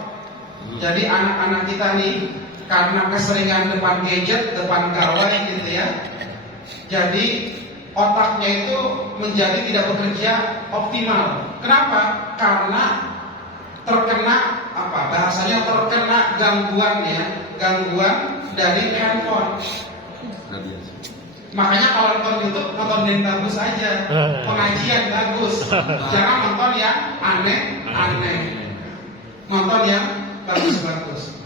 Jadi anak-anak kita nih karena keseringan depan gadget, depan gawai gitu ya. Jadi otaknya itu menjadi tidak bekerja optimal. Kenapa? Karena terkena bahasanya terkena gangguan dari handphone. Makanya kalau nonton YouTube, nonton yang bagus aja, pengajian bagus. Jangan nonton yang aneh-aneh, nonton yang bagus-bagus.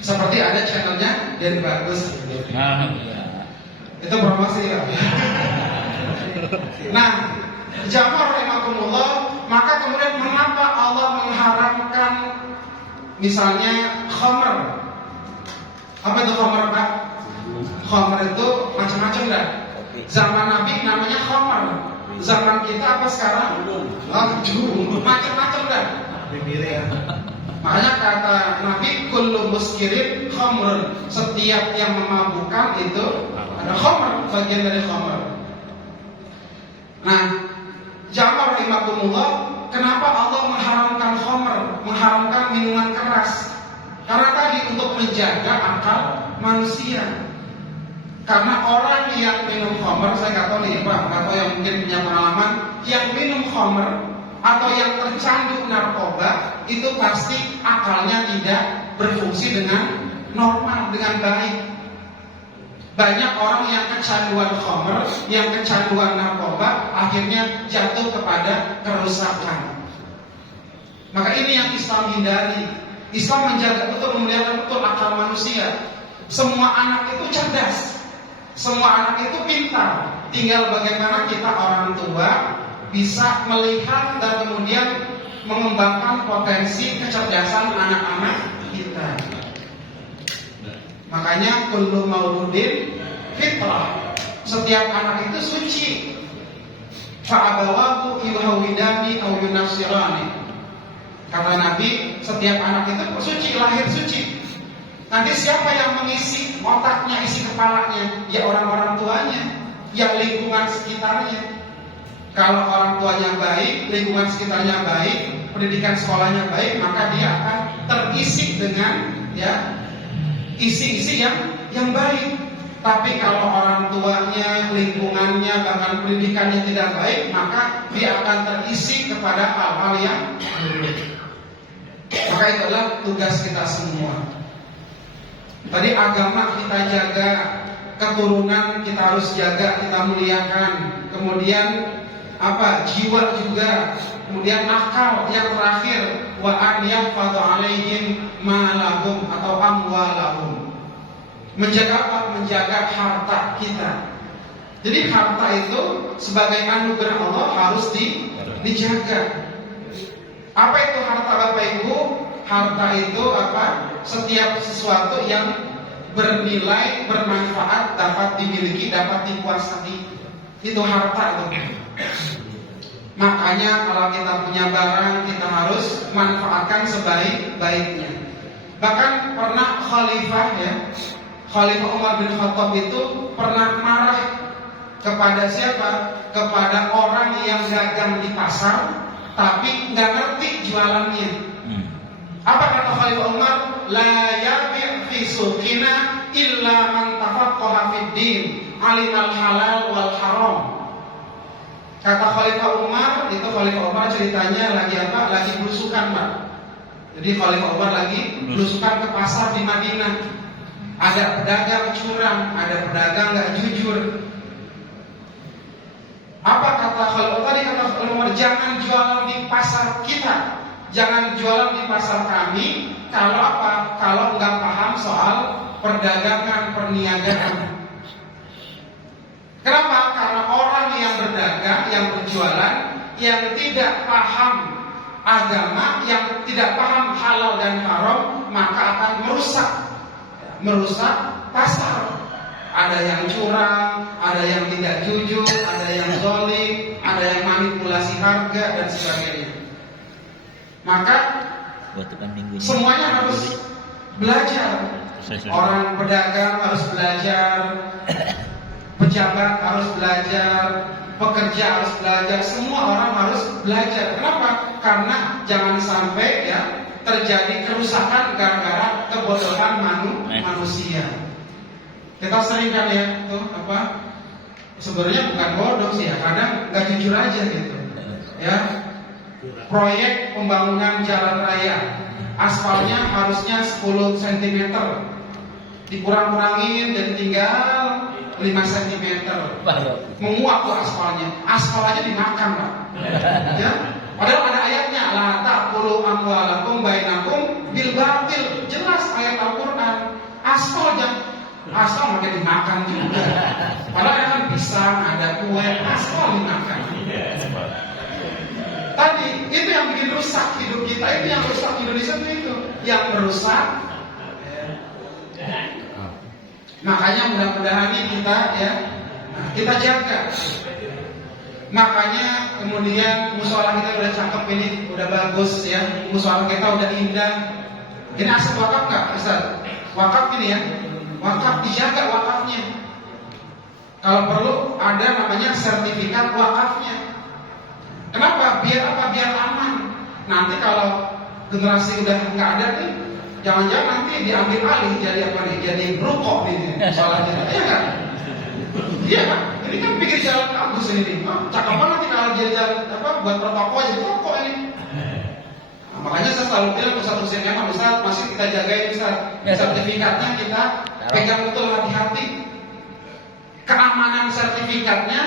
Seperti ada channelnya yang bagus. Itu promosi ya. Nah, jamaah rahimakumullah, maka kemudian mengapa Allah mengharamkan misalnya khamr? Apa itu khamr, Pak? Khamr itu macam-macam dah. Zaman Nabi namanya khamr. Zaman kita apa sekarang? Aduh, macam-macam dah. Makanya kata Nabi kullu muskirin khamrun, setiap yang memabukkan itu ada khamr, bagian dari khamr. Nah, jamaah rahimakumullah, kenapa Allah mengharamkan khamr, mengharamkan minuman keras? Karena tadi untuk untuk menjaga akal manusia. Karena orang yang minum khamr, saya nggak tahu nih Pak, nggak tahu yang mungkin punya pengalaman, yang minum khamr atau yang tercandu narkoba itu pasti akalnya tidak berfungsi dengan normal, dengan baik. Banyak orang yang kecanduan khamr, yang kecanduan narkoba, akhirnya jatuh kepada kerusakan. Maka ini yang Islam hindari. Islam menjaga betul, memelihara betul akal manusia. Semua anak itu cerdas, semua anak itu pintar. Tinggal bagaimana kita orang tua bisa melihat dan kemudian mengembangkan potensi kecerdasan anak-anak kita. Makanya kullu mauludin fitrah. Setiap anak itu suci. Fa'abawahu yuhawidani aw yunasirani. Kata Nabi, setiap anak itu suci, lahir suci. Nanti siapa yang mengisi otaknya, isi kepalanya? Ya orang-orang tuanya, ya lingkungan sekitarnya. Kalau orang tuanya baik, lingkungan sekitarnya baik, pendidikan sekolahnya baik, maka dia akan terisi dengan ya isi-isi yang baik. Tapi kalau orang tuanya, lingkungannya, bahkan pendidikannya tidak baik, maka dia akan terisi kepada hal-hal yang buruk. Maka itulah tugas kita semua. Tadi agama kita jaga, keturunan kita harus jaga, kita muliakan. Kemudian jiwa juga. Kemudian akal yang terakhir, wa an yahfadhu alaihim ma lahum atau amwalahum. Menjaga apa? Menjaga harta kita. Jadi harta itu sebagai anugerah Allah harus dijaga. Apa itu harta Bapak Ibu? Harta itu setiap sesuatu yang bernilai, bermanfaat, dapat dimiliki, dapat dikuasai. Itu harta itu. Makanya kalau kita punya barang, kita harus manfaatkan sebaik-baiknya. Bahkan pernah Khalifah Umar bin Khattab itu pernah marah kepada siapa? Kepada orang yang dagang di pasar tapi nggak ngerti jualannya. Apa kata Khalifah Umar? La yabi' fi suqina illa man tafaqqaha fid din, alimal halal wal haram. Kata Khalifah Umar, itu Khalifah Umar ceritanya lagi belusukan, Pak. Jadi Khalifah Umar lagi belusukan ke pasar di Madinah. Ada pedagang curang, ada pedagang nggak jujur. Apa kata Khalifah tadi? Kata Khalifah Umar, jangan jualan di pasar kita, jangan jualan di pasar kami. Kalau apa? Kalau nggak paham soal perdagangan, perniagaan. Kenapa? Karena orang yang berdagang, yang berjualan, yang tidak paham agama, yang tidak paham halal dan haram, maka akan merusak pasar. Ada yang curang, ada yang tidak jujur, ada yang zalim, ada yang manipulasi harga dan sebagainya. Maka semuanya harus belajar. Orang pedagang harus belajar, pejabat harus belajar, pekerja harus belajar, semua orang harus belajar. Kenapa? Karena jangan sampai terjadi kerusakan gara-gara kebodohan manusia. Kita sering kan sebenarnya bukan bodoh sih kadang nggak jujur aja gitu. Proyek pembangunan jalan raya, aspalnya harusnya 10 cm, dikurang-kurangin dan tinggal 5 cm. Menguap tuh aspalnya. Aspal aja dimakan, Pak. Padahal ada ayatnya, la taqulu amwalakum bainakum bil batil. Jelas ayat Al-Qur'an. Aspal makin dimakan juga. Padahal kan pisang, ada kue, aspal dimakan. Tadi itu yang bikin rusak hidup kita, itu yang rusak Indonesia itu yang merusak. Makanya mudah-mudahan ini kita jaga. Makanya kemudian musola kita udah cakep ini, udah bagus ya. Musola kita udah indah. Ini asal wakaf nggak, Ustaz? Wakaf ini ya. Wakaf dijaga wakafnya. Kalau perlu ada namanya sertifikat wakafnya. Kenapa? Biar aman. Nanti kalau generasi udah nggak ada nih, Jangan-jangan nanti diambil alih jadi apa nih? Jadi rokok nih sholat kita, iya kan? Iya kan? Ini kan pikir jalan bagus ini. Cakep banget nanti kalau dia jalan apa buat protokol jadi rokok ini. Nah, makanya saya selalu bilang Ustaz Husain Yaman, Ustaz masih kita jagain Ustaz. Sertifikatnya kita pegang betul, hati-hati. Keamanan sertifikatnya,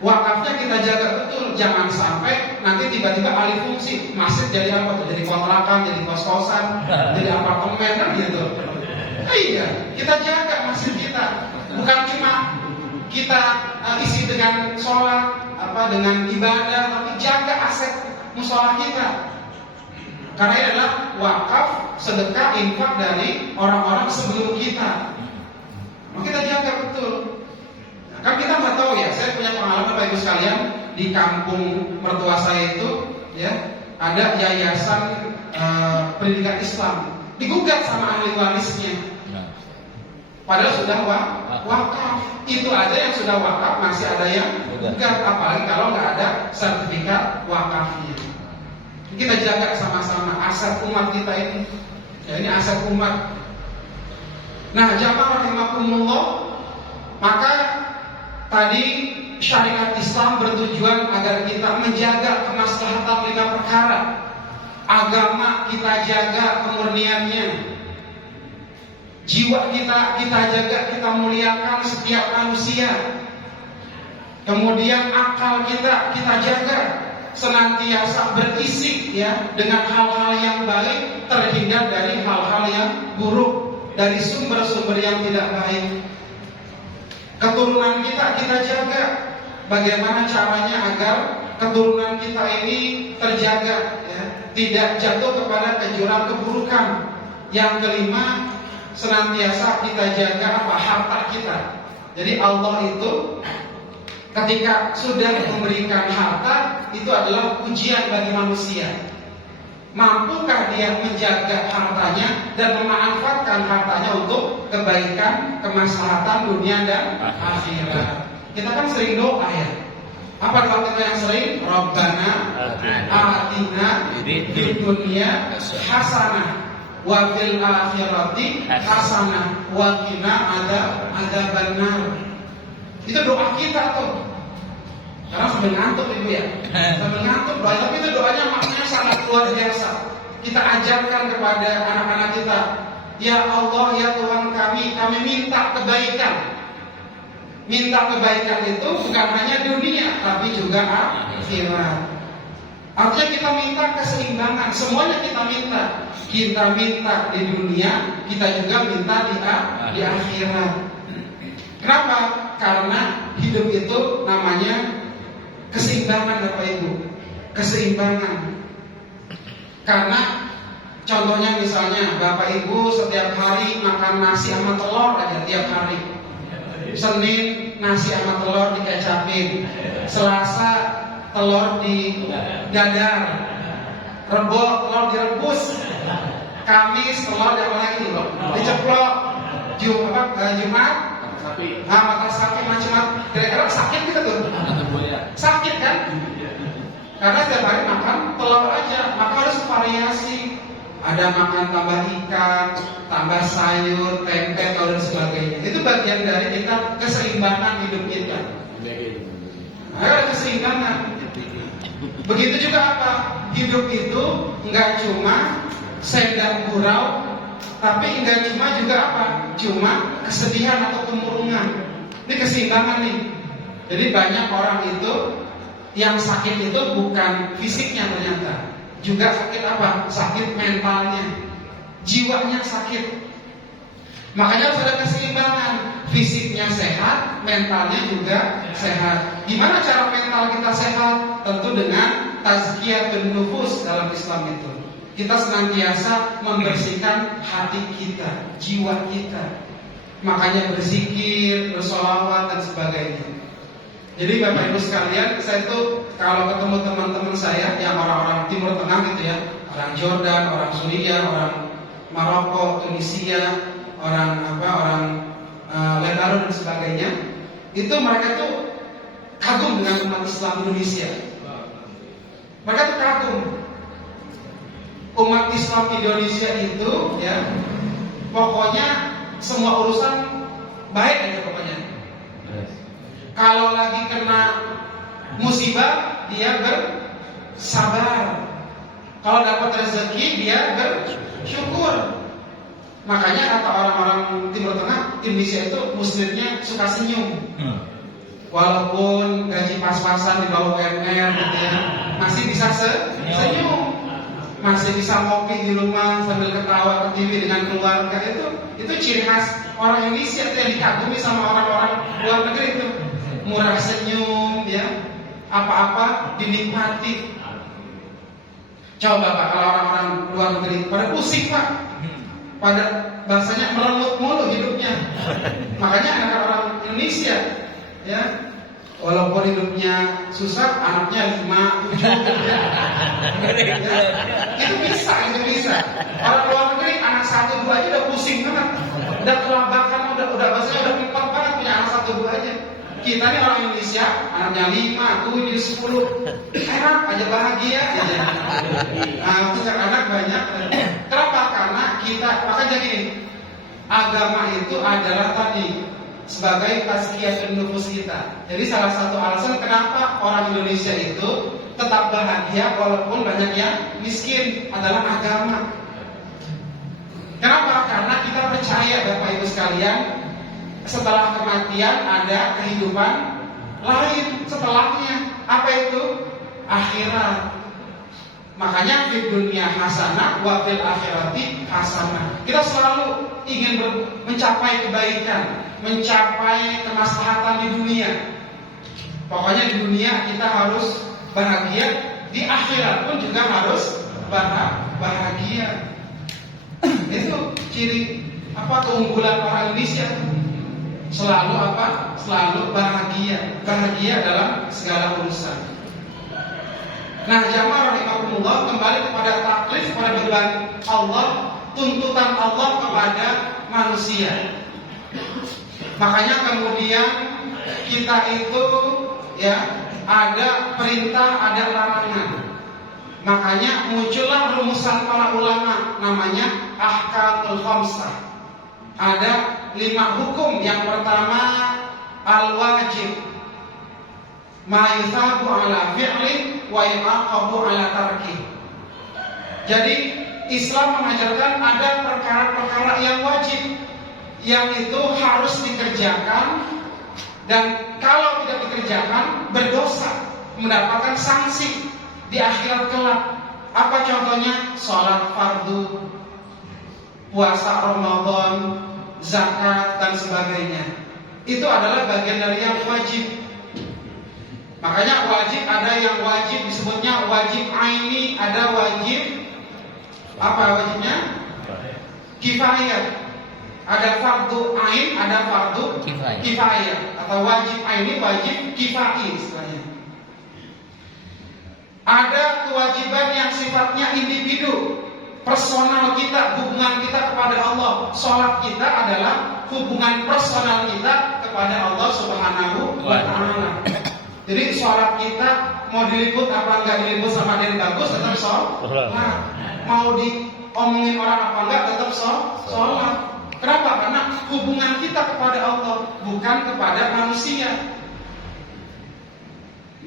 wakafnya kita jaga betul. Jangan sampai nanti tiba-tiba alih fungsi. Masjid jadi apa tuh? Jadi kontrakan, jadi kos-kosan, jadi apartemen kan gitu. Iya, kita jaga masjid kita. Bukan cuma kita isi dengan sholat, apa dengan ibadah, tapi jaga aset musola kita. Karena ini adalah wakaf, sedekah, infak dari orang-orang sebelum kita. Maka kita jaga betul. Kan kita nggak tahu ya, saya punya pengalaman Bapak Ibu sekalian di kampung mertua saya itu, ya ada yayasan pendidikan Islam digugat sama ahli warisnya. Padahal sudah wakaf. Itu ada yang sudah wakaf, masih ada yang gugat. Apalagi kalau nggak ada sertifikat wakafnya. Kita jaga sama-sama aset umat kita ini. Ya, ini aset umat. Nah, jamaah rahimakumullah, maka tadi syariat Islam bertujuan agar kita menjaga kemaslahatan 5 perkara. Agama kita jaga kemurniannya. Jiwa kita jaga, kita muliakan setiap manusia. Kemudian akal kita jaga, senantiasa berisi ya dengan hal-hal yang baik, terhindar dari hal-hal yang buruk, dari sumber-sumber yang tidak baik. Keturunan kita jaga. Bagaimana caranya agar keturunan kita ini terjaga ya, tidak jatuh kepada jurang keburukan. Yang kelima, senantiasa kita jaga apa? Harta kita. Jadi Allah itu ketika sudah memberikan harta, itu adalah ujian bagi manusia. Mampukah dia menjaga hartanya dan memanfaatkan hartanya untuk kebaikan, kemaslahatan dunia dan akhirat. Kita kan sering doa ya. Apa doa kita yang sering? Rabbana atina fid dunya hasanah wa fil akhirati hasanah wa qina adzabannar. Itu doa kita tuh. Karena sambil ngantuk Ibu ya. Sambil ngantuk doa, tapi itu doanya maknanya sangat luar biasa. Kita ajarkan kepada anak-anak kita, ya Allah ya Tuhan kami minta kebaikan. Minta kebaikan itu bukan hanya dunia, tapi juga akhirat. Artinya kita minta keseimbangan, semuanya kita minta. Kita minta di dunia, kita juga minta di akhirat. Kenapa? Karena hidup itu namanya keseimbangan Bapak Ibu. Keseimbangan. Karena contohnya misalnya Bapak Ibu setiap hari makan nasi sama telur aja tiap hari. Senin nasi sama telur dikecapin, Selasa telur di dadar, Rebo telur direbus, Kamis telur diceplok, Jumat mata sapi macam-macam. Kira-kira sakit gitu tuh? Sakit kan? Karena setiap hari makan telur aja, maka harus variasi. Ada makan tambah ikan, tambah sayur, tempe, dan sebagainya. Itu bagian dari kita keseimbangan hidup kita. Ada keseimbangan. Begitu juga apa? Hidup itu nggak cuma sendang gurau, tapi nggak cuma juga apa? Cuma kesedihan atau kemurungan. Ini keseimbangan nih. Jadi banyak orang itu yang sakit itu bukan fisiknya ternyata. Juga sakit apa? Sakit mentalnya, jiwanya sakit. Makanya harus ada keseimbangan. Fisiknya sehat, mentalnya juga sehat. Gimana cara mental kita sehat? Tentu dengan tazkiyatun nufus dalam Islam itu. Kita senantiasa membersihkan hati kita, jiwa kita. Makanya berzikir, bersolawat dan sebagainya. Jadi Bapak Ibu sekalian, saya tuh kalau ketemu teman-teman saya yang orang-orang Timur Tengah gitu ya, orang Jordan, orang Suriah, orang Maroko, Tunisia, orang Lebanon dan sebagainya, itu mereka tuh kagum dengan umat Islam Indonesia. Mereka tuh kagum. umat Islam Indonesia itu ya pokoknya semua urusan baik aja pokoknya. Kalau lagi kena musibah dia bersabar. Kalau dapat rezeki dia bersyukur. Makanya kata orang-orang Timur Tengah, Indonesia itu muslimnya suka senyum. Walaupun gaji pas-pasan di bawah UMR gitu ya, masih bisa senyum. Masih bisa ngopi di rumah sambil ketawa ke TV dengan keluarga. Itu ciri khas orang Indonesia itu yang dikagumi sama orang-orang luar negeri itu. Murah senyum ya, apa-apa dinikmati. Coba Pak, kalau orang-orang luar negeri pada pusing Pak, pada bahasanya melemut mulu hidupnya. Makanya anak orang Indonesia ya, walaupun hidupnya susah, anaknya 5, 7 ya. Itu bisa. Orang luar negeri anak 1, 2 aja udah pusing banget, udah kelabakan, udah bahasanya udah pimpin banget punya anak 1, 2 aja. Kita nih orang Indonesia, anaknya 5, 7, 10, enak aja, bahagia aja. Nah, punya anak banyak. Kenapa? Karena kita, makanya gini, agama itu adalah tadi sebagai tazkiyatun nufus kita. Jadi salah satu alasan kenapa orang Indonesia itu tetap bahagia walaupun banyak yang miskin adalah agama. Kenapa? Karena kita percaya Bapak Ibu sekalian, setelah kematian ada kehidupan lain setelahnya. Apa itu? Akhirat. Makanya di dunia hasanah wa fil akhirati hasanah. Kita selalu ingin mencapai kebaikan, mencapai kemaslahatan di dunia. Pokoknya di dunia kita harus bahagia, di akhirat pun juga harus bahagia. Itu ciri keunggulan orang Indonesia. Selalu selalu bahagia dalam segala urusan. Nah, jamaah rahimakumullah, kembali kepada taklif, kepada beban Allah, tuntutan Allah kepada manusia. Makanya kemudian kita itu ya ada perintah, ada larangan. Makanya muncullah rumusan para ulama namanya ahkamul khamsah. Ada 5 hukum. Yang pertama al-wajib, ma yusabu ala fi'lin wa yu'aqabu ala tarki. Jadi Islam mengajarkan ada perkara-perkara yang wajib, yang itu harus dikerjakan, dan kalau tidak dikerjakan berdosa, mendapatkan sanksi di akhirat kelak. Apa contohnya? Sholat fardu, puasa Ramadan, zakat dan sebagainya. Itu adalah bagian dari yang wajib. Makanya wajib, ada yang wajib disebutnya wajib aini, ada wajib apa wajibnya? Kifayah. Ada fardu ain, ada fardu kifayah. Atau wajib aini, wajib kifai istilahnya. Ada kewajiban yang sifatnya individu, personal kita, hubungan kita kepada Allah. Sholat kita adalah hubungan personal kita kepada Allah Subhanahu wa ta'ala. Jadi sholat kita mau diliput apa enggak diliput sama dia bagus, tetap sholat. Mau diomongin orang apa enggak, tetap sholat. Kenapa? Karena hubungan kita kepada Allah, bukan kepada manusia.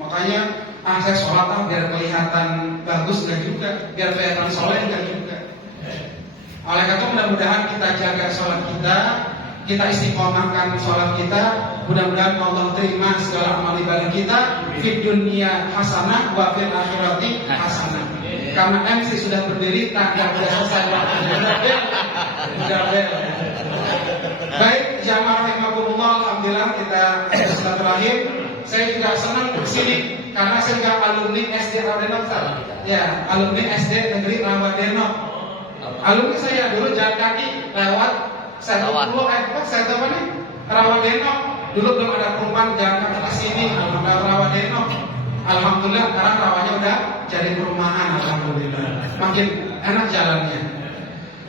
Makanya saya sholat biar kelihatan bagus enggak juga, biar kelihatan soleh enggak juga. Oleh karena itu mudah-mudahan kita jaga sholat kita istiqomahkan sholat kita. Mudah-mudahan Allah terima segala amal ibadah kita. Fid dunya hasanah wa fil akhirati hasanah. Karena MC sudah berdiri, tangga sudah selesai waktunya. Udah bel. Baik, jamaah rahimakumullah, alhamdulillah kita sudah terakhir. Saya juga senang kesini karena saya juga alumni SD Rawadenok. Ya, alumni SD Negeri Rawadenok. Alumni saya dulu jalan kaki lewat saya tahu nih Rawadenok. Dulu belum ada perumahan, jalan kaki ke sini, alhamdulillah Rawadenok. Alhamdulillah sekarang rawanya udah jadi perumahan, alhamdulillah. Makin enak jalannya.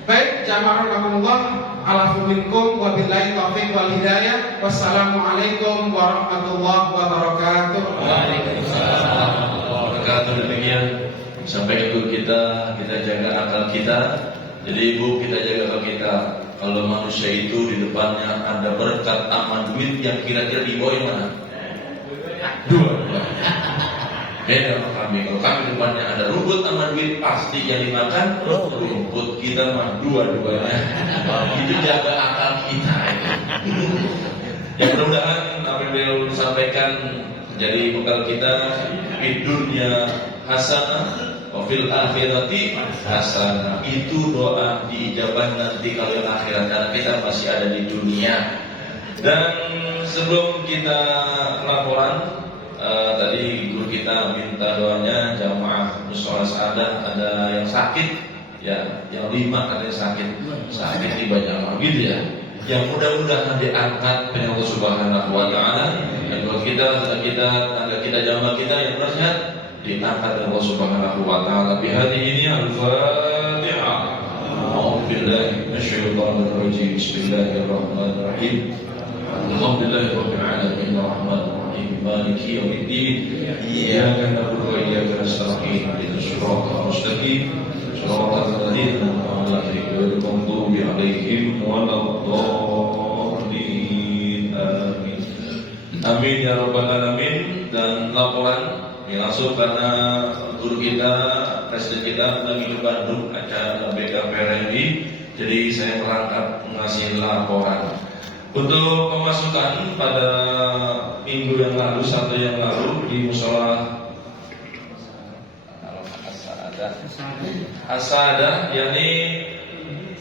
Baik, jamaah rahimakumullah, alafu minkum wa billahi taufiq wal hidayah. Wassalamualaikum warahmatullahi wabarakatuh. Waalaikumsalam warahmatullahi wabarakatuh. Demikian Sampaikan ke kita jaga akal kita. Jadi ibu, kita jaga akal kita. Kalau manusia itu di depannya ada berkat aman duit yang kira-kira dibawa yang mana? Dua. Beda sama kami. Kalau kami depannya ada rumput sama duit, pasti yang dimakan rumput. Kita mah dua-duanya. Itu jaga akal kita. Ya mudah-mudahan apa yang beliau sampaikan jadi bekal kita di dunia hasanah wa fil akhirati hasanah. Itu doa diijabah nanti kalau yang akhirat, karena kita masih ada di dunia. Dan sebelum kita laporan, tadi guru kita minta doanya jamaah mushola sa'adah ada yang sakit, ya yang 5 katanya sakit di banyak gitu ya. Yang mudah-mudahan diangkat oleh Allah Subhanahu wa taala. Dan buat kita, tangga kita, jamaah kita yang bersehat diangkat oleh Allah Subhanahu wa taala. Bihadi ini al-Fatihah. A'udzu billahi minasyaitonir rajim. Bismillahirrahmanirrahim. Alhamdulillahirabbil alamin arrahmanir rahim maliki yaumiddin. Iyyaka na'budu wa iyyaka nasta'in. Ihdinas siratal mustaqim. Shiratal ladzina an'amta 'alaihim ghairil maghdubi 'alaihim waladdallin. Amin. Amin ya rabbal alamin. Dan laporan ini langsung karena guru kita, presiden kita lagi ke Bandung acara BKPRI, jadi saya merangkap mengasih laporan. Untuk pemasukan pada minggu yang lalu, Sabtu yang lalu di musola As-Sa'adah, yakni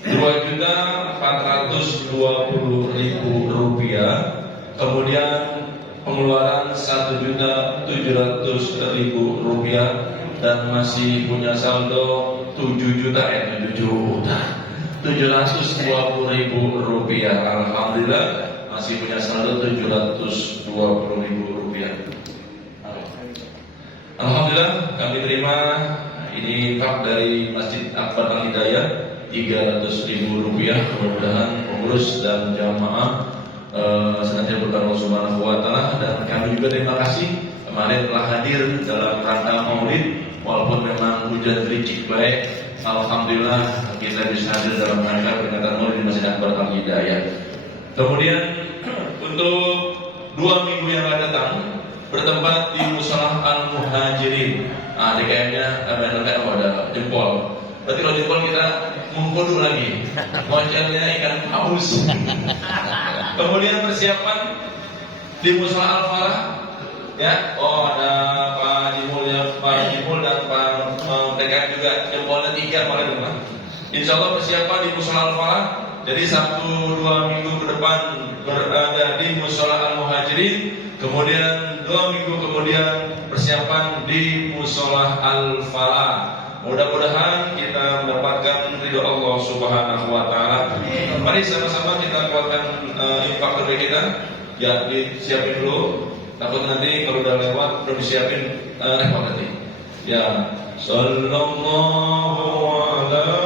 Rp2.420.000, kemudian pengeluaran Rp1.700.000 dan masih punya saldo Rp7.720.000. Alhamdulillah masih punya saldo Rp720.000. Alhamdulillah kami terima ini infak dari Masjid Akbar Al-Hidayah Rp300.000. Mudah-mudahan pengurus dan jamaah senantiasa berkah Allah Subhanahu wa taala. Dan kami juga terima kasih kemarin telah hadir dalam rangka Maulid, walaupun memang hujan licik baik. Alhamdulillah kita bisa hadir dalam rangka peringatan Maulid di Masjid Akbar Al-Hidayah. Kemudian untuk 2 minggu yang akan datang bertempat di Mushola Al-Muhajirin. Di kayaknya ada jempol. Berarti kalau jempol kita mengkudu lagi. Wajarnya ikan paus. Kemudian persiapan di Mushola Al-Falah. Ya, ada Pak Jimul dan Pak PKM juga jempolnya 3 boleh teman. Insyaallah persiapan di Mushola Al-Falah. Jadi 1-2 minggu ke depan berada di Mushola Al-Muhajirin. Kemudian 2 minggu kemudian persiapan di Mushola Al-Falah. Mudah-mudahan kita mendapatkan ridho Allah Subhanahu wa taala. Mari sama-sama kita kuatkan infak terbaik kita. Ya, disiapin dulu. Takut nanti kalau udah lewat udah disiapin repot nanti. Ya, sallallahu alaihi